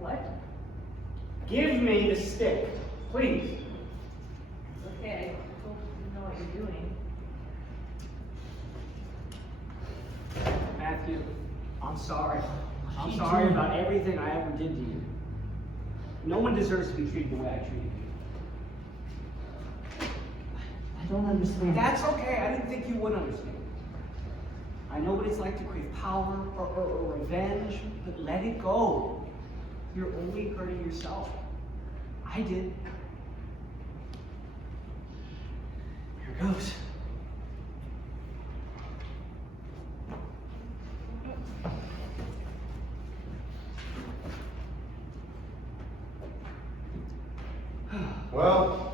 What? Give me the stick, please. Okay, I hope you know what you're doing. Matthew, I'm sorry. I'm What sorry you doing? about everything I ever did to you. No one deserves to be treated the way I treated you. I don't understand. That's okay. I didn't think you would understand. I know what it's like to crave power or revenge, but let it go. You're only hurting yourself. I did. Here goes. Well,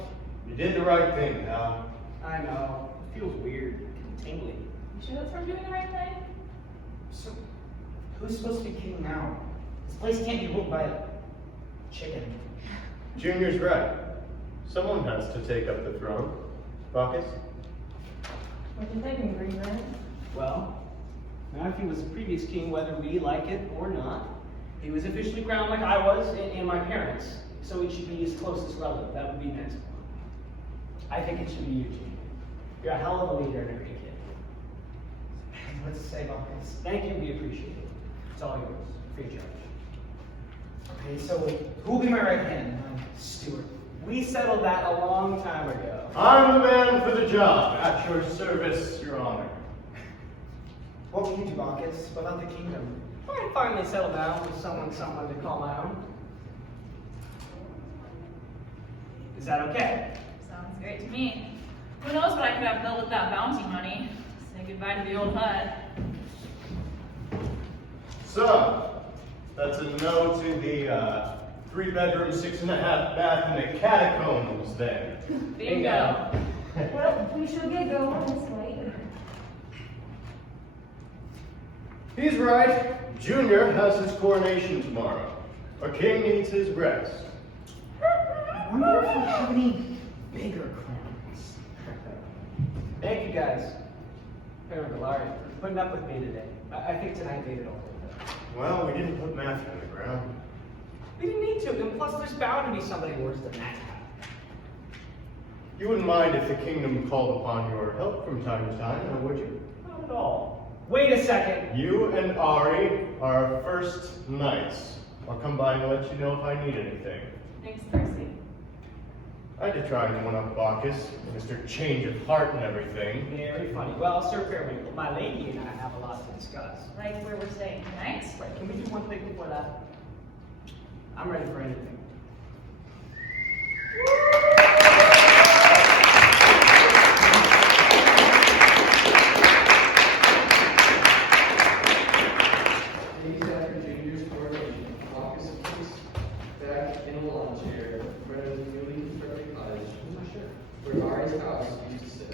you did the right thing, Al. I know. It feels weird. Tingly. You sure that's from doing the right thing? So, who's supposed to be king now? This place can't be ruled by a chicken. Junior's right. Someone has to take up the throne. Bacchus? What you thinking, Green Man? Well, Matthew was the previous king, whether we like it or not. He was officially crowned like I was and my parents, so it should be his closest relative. That would be next. I think it should be you, Junior. You're a hell of a leader and a great kid. What's to say about this? Thank you, we appreciate it. It's all yours. Free charge. Okay, so who will be my right hand? Steward. We settled that a long time ago. I'm the man for the job. At your service, Your Honor. What will you do, Bacchus? What about the kingdom? I finally settled down with someone to call my own. Is that okay? Sounds great to me. Who knows what I could have built with that bounty money? Say goodbye to the old hut. So, that's a no to the 3-bedroom, 6.5 bath in the catacombs then. Bingo. Well, we should get going this way. He's right. Junior has his coronation tomorrow. A king needs his rest. I wonder if we have any bigger crowns. Thank you guys. Parent Galari, for putting up with me today. I think tonight made it all worth it. Well, we didn't put Matthew on the ground. We didn't need to, and plus there's bound to be somebody worse than that. You wouldn't mind if the kingdom called upon your help from time to time, or would you? Not at all. Wait a second. You and Ari are our first knights. I'll come by and let you know if I need anything. Thanks, Percy. I had to try and one up Bacchus, Mr. Change of Heart and everything. Very funny. Well, Sir Fairwinkle, my lady and I have a lot to discuss. Like where we're staying tonight? Right, can we do one thing before that? I'm ready for anything. Days after Junior's coronation, Bacchus is back in a lawn chair in front of the newly constructed cottage where Ari's house used to sit.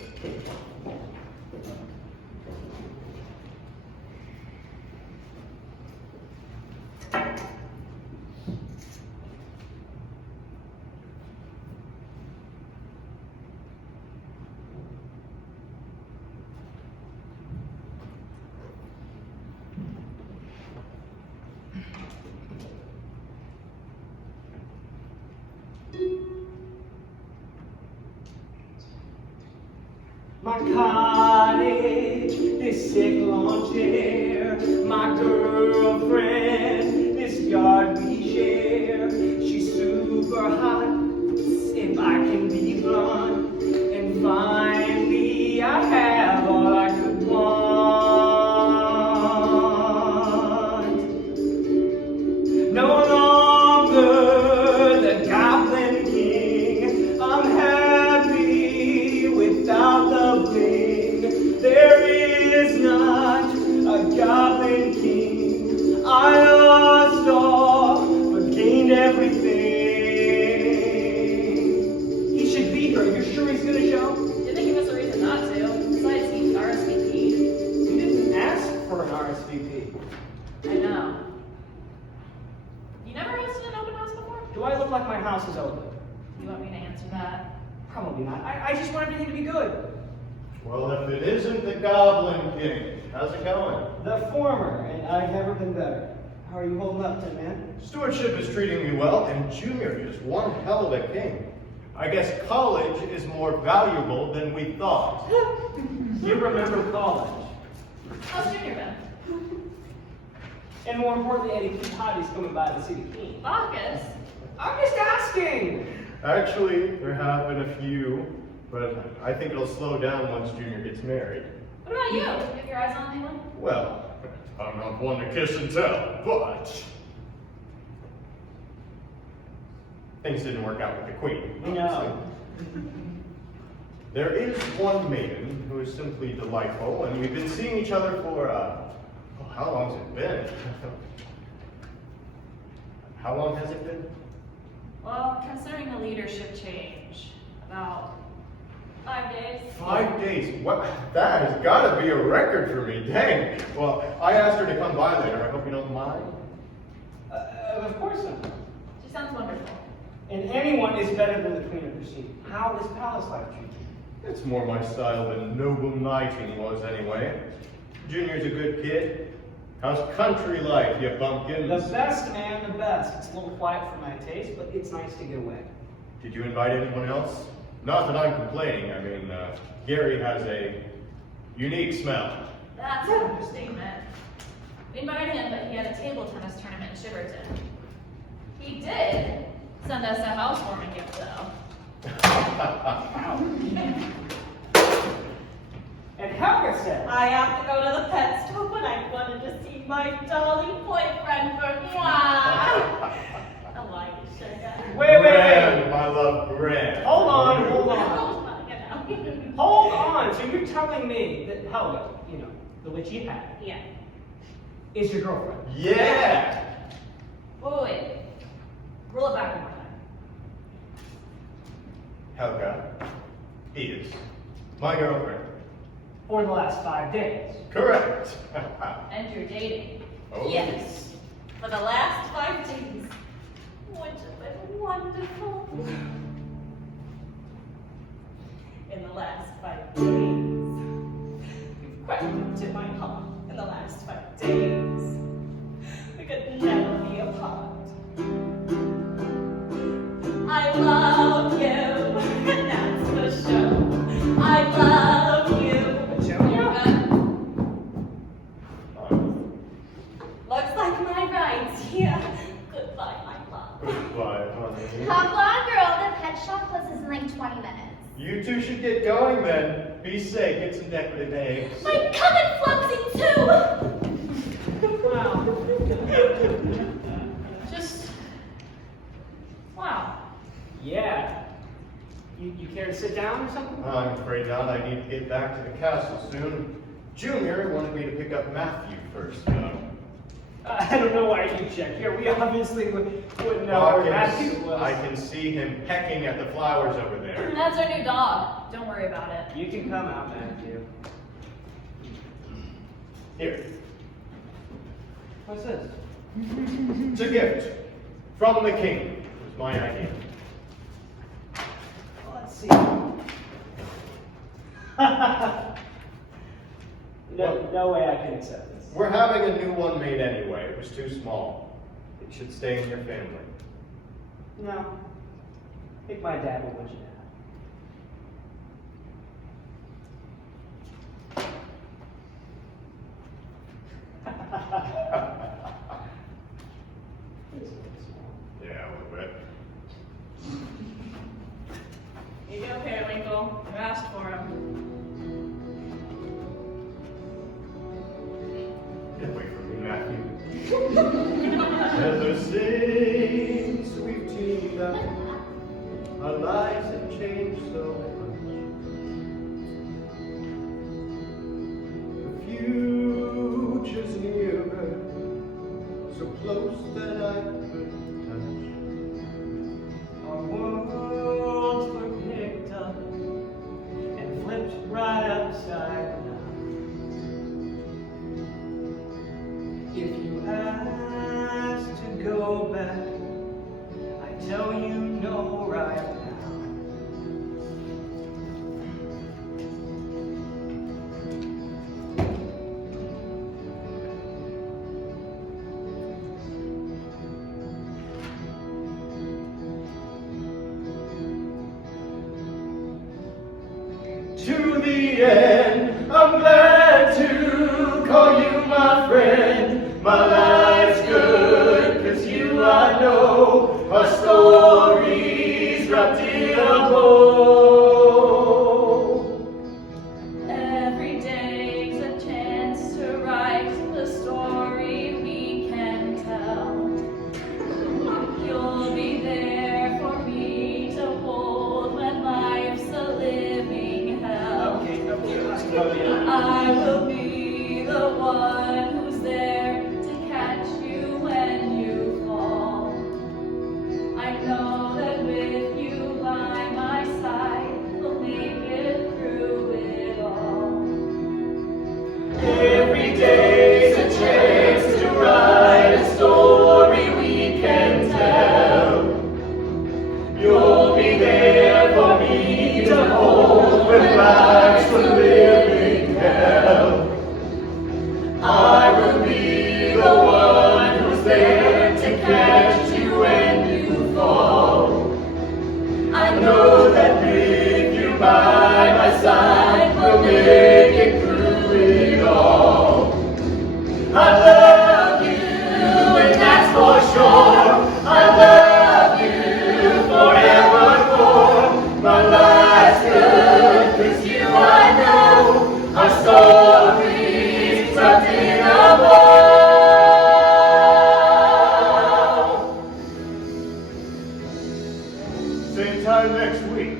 My cottage, this sick lawn chair, my girlfriend, this yard we share. She's super hot, if I can be blunt, and finally I have all I could want. Do I look like my house is open? You want me to answer that? Probably not. I just want everything to be good. Well, if it isn't the Goblin King, how's it going? The former, and I've never been better. How are you holding up, Tin Man? Stewardship is treating me well, and Junior is one hell of a king. I guess college is more valuable than we thought. You remember college. How's Junior been? And more importantly, any key hotties coming by to see the king. Bacchus? I'm just asking! Actually, there have been a few, but I think it'll slow down once Junior gets married. What about you? Have your eyes on anyone? Well, I'm not one to kiss and tell, but things didn't work out with the queen. No. obviously. There is one maiden who is simply delightful, and we've been seeing each other for, how long has it been? How long has it been? Well, considering the leadership change, about 5 days. 5 days. What? That has got to be a record for me. Dang. Well, I asked her to come by later. I hope you don't mind. Of course not. She sounds wonderful. And anyone is better than the Queen of Brady. How is palace life treating you? It's more my style than noble knighting was, anyway. Junior's a good kid. How's country life, you bumpkins? The best, man, the best. It's a little quiet for my taste, but it's nice to get away. Did you invite anyone else? Not that I'm complaining. I mean, Gary has a unique smell. That's an understatement. We invited him, but he had a table tennis tournament in Shiverton. He did send us a housewarming gift, though. And Helga said, I have to go to the pet store, but I wanted to see my darling boyfriend for mwah. I like you, sugar. wait. Grand, my love, grand. Hold on. You know. Hold on. So you're telling me that Helga, the witch you had, Yeah. is your girlfriend? Yeah! Wait. Roll it back one more time. Helga is my girlfriend. For the last 5 days. Correct. And you're dating. Oh, Yes. For the last 5 days. Which have been wonderful. In the last 5 days. You've crept into my heart. In the last 5 days. We could never be apart. I love you. And that's for sure. I love you. Looks like my ride's here. Goodbye, my love. Goodbye, honey. Come on, girl. The pet shop closes in like 20 minutes. You two should get going then. Be safe. Get some decorative eggs. I'm coming, Flumsy, too! Wow. Wow. Yeah. You care to sit down or something? I'm afraid not. I need to get back to the castle soon. Junior wanted me to pick up Matthew first, though. I don't know why you check here. We obviously wouldn't know where Matthew was. I can see him pecking at the flowers over there. That's our new dog. Don't worry about it. You can come out, Matthew. Here. What's this? It's a gift from the king. It was my idea. Well, let's see. No way I can accept this. We're having a new one made anyway. It was too small. It should stay in your family. No. I think my dad will want you to Yeah, a little bit. Here you go, Periwinkle. You asked for him. Get away from me, Matthew. Ever since we've teamed up, our lives have changed so much. The future's nearer, so close that I could touch. Our worlds were picked up and flipped right upside down. If you ask to go back, I tell arrive now. To the end, I'm glad to call you my friend. My life's good, 'cause you I know our stories wrapped in a bow. Every day's a chance to write the story we can tell. You'll be there for me to hold when life's a living hell. Okay. I will be the one who's there to catch you when you fall. I know that with you by my side, we'll make it through it all. Every day's a chance to write a story we can tell. You'll be there for me to hold when life's a living hell. I will be the one who's there to catch you when you fall. I know that with you by my side, we'll make it through it all. I love you, and that's for sure. I love you forevermore. My life's good, 'cause you I know our stories wrapped in a bow. Same time next week.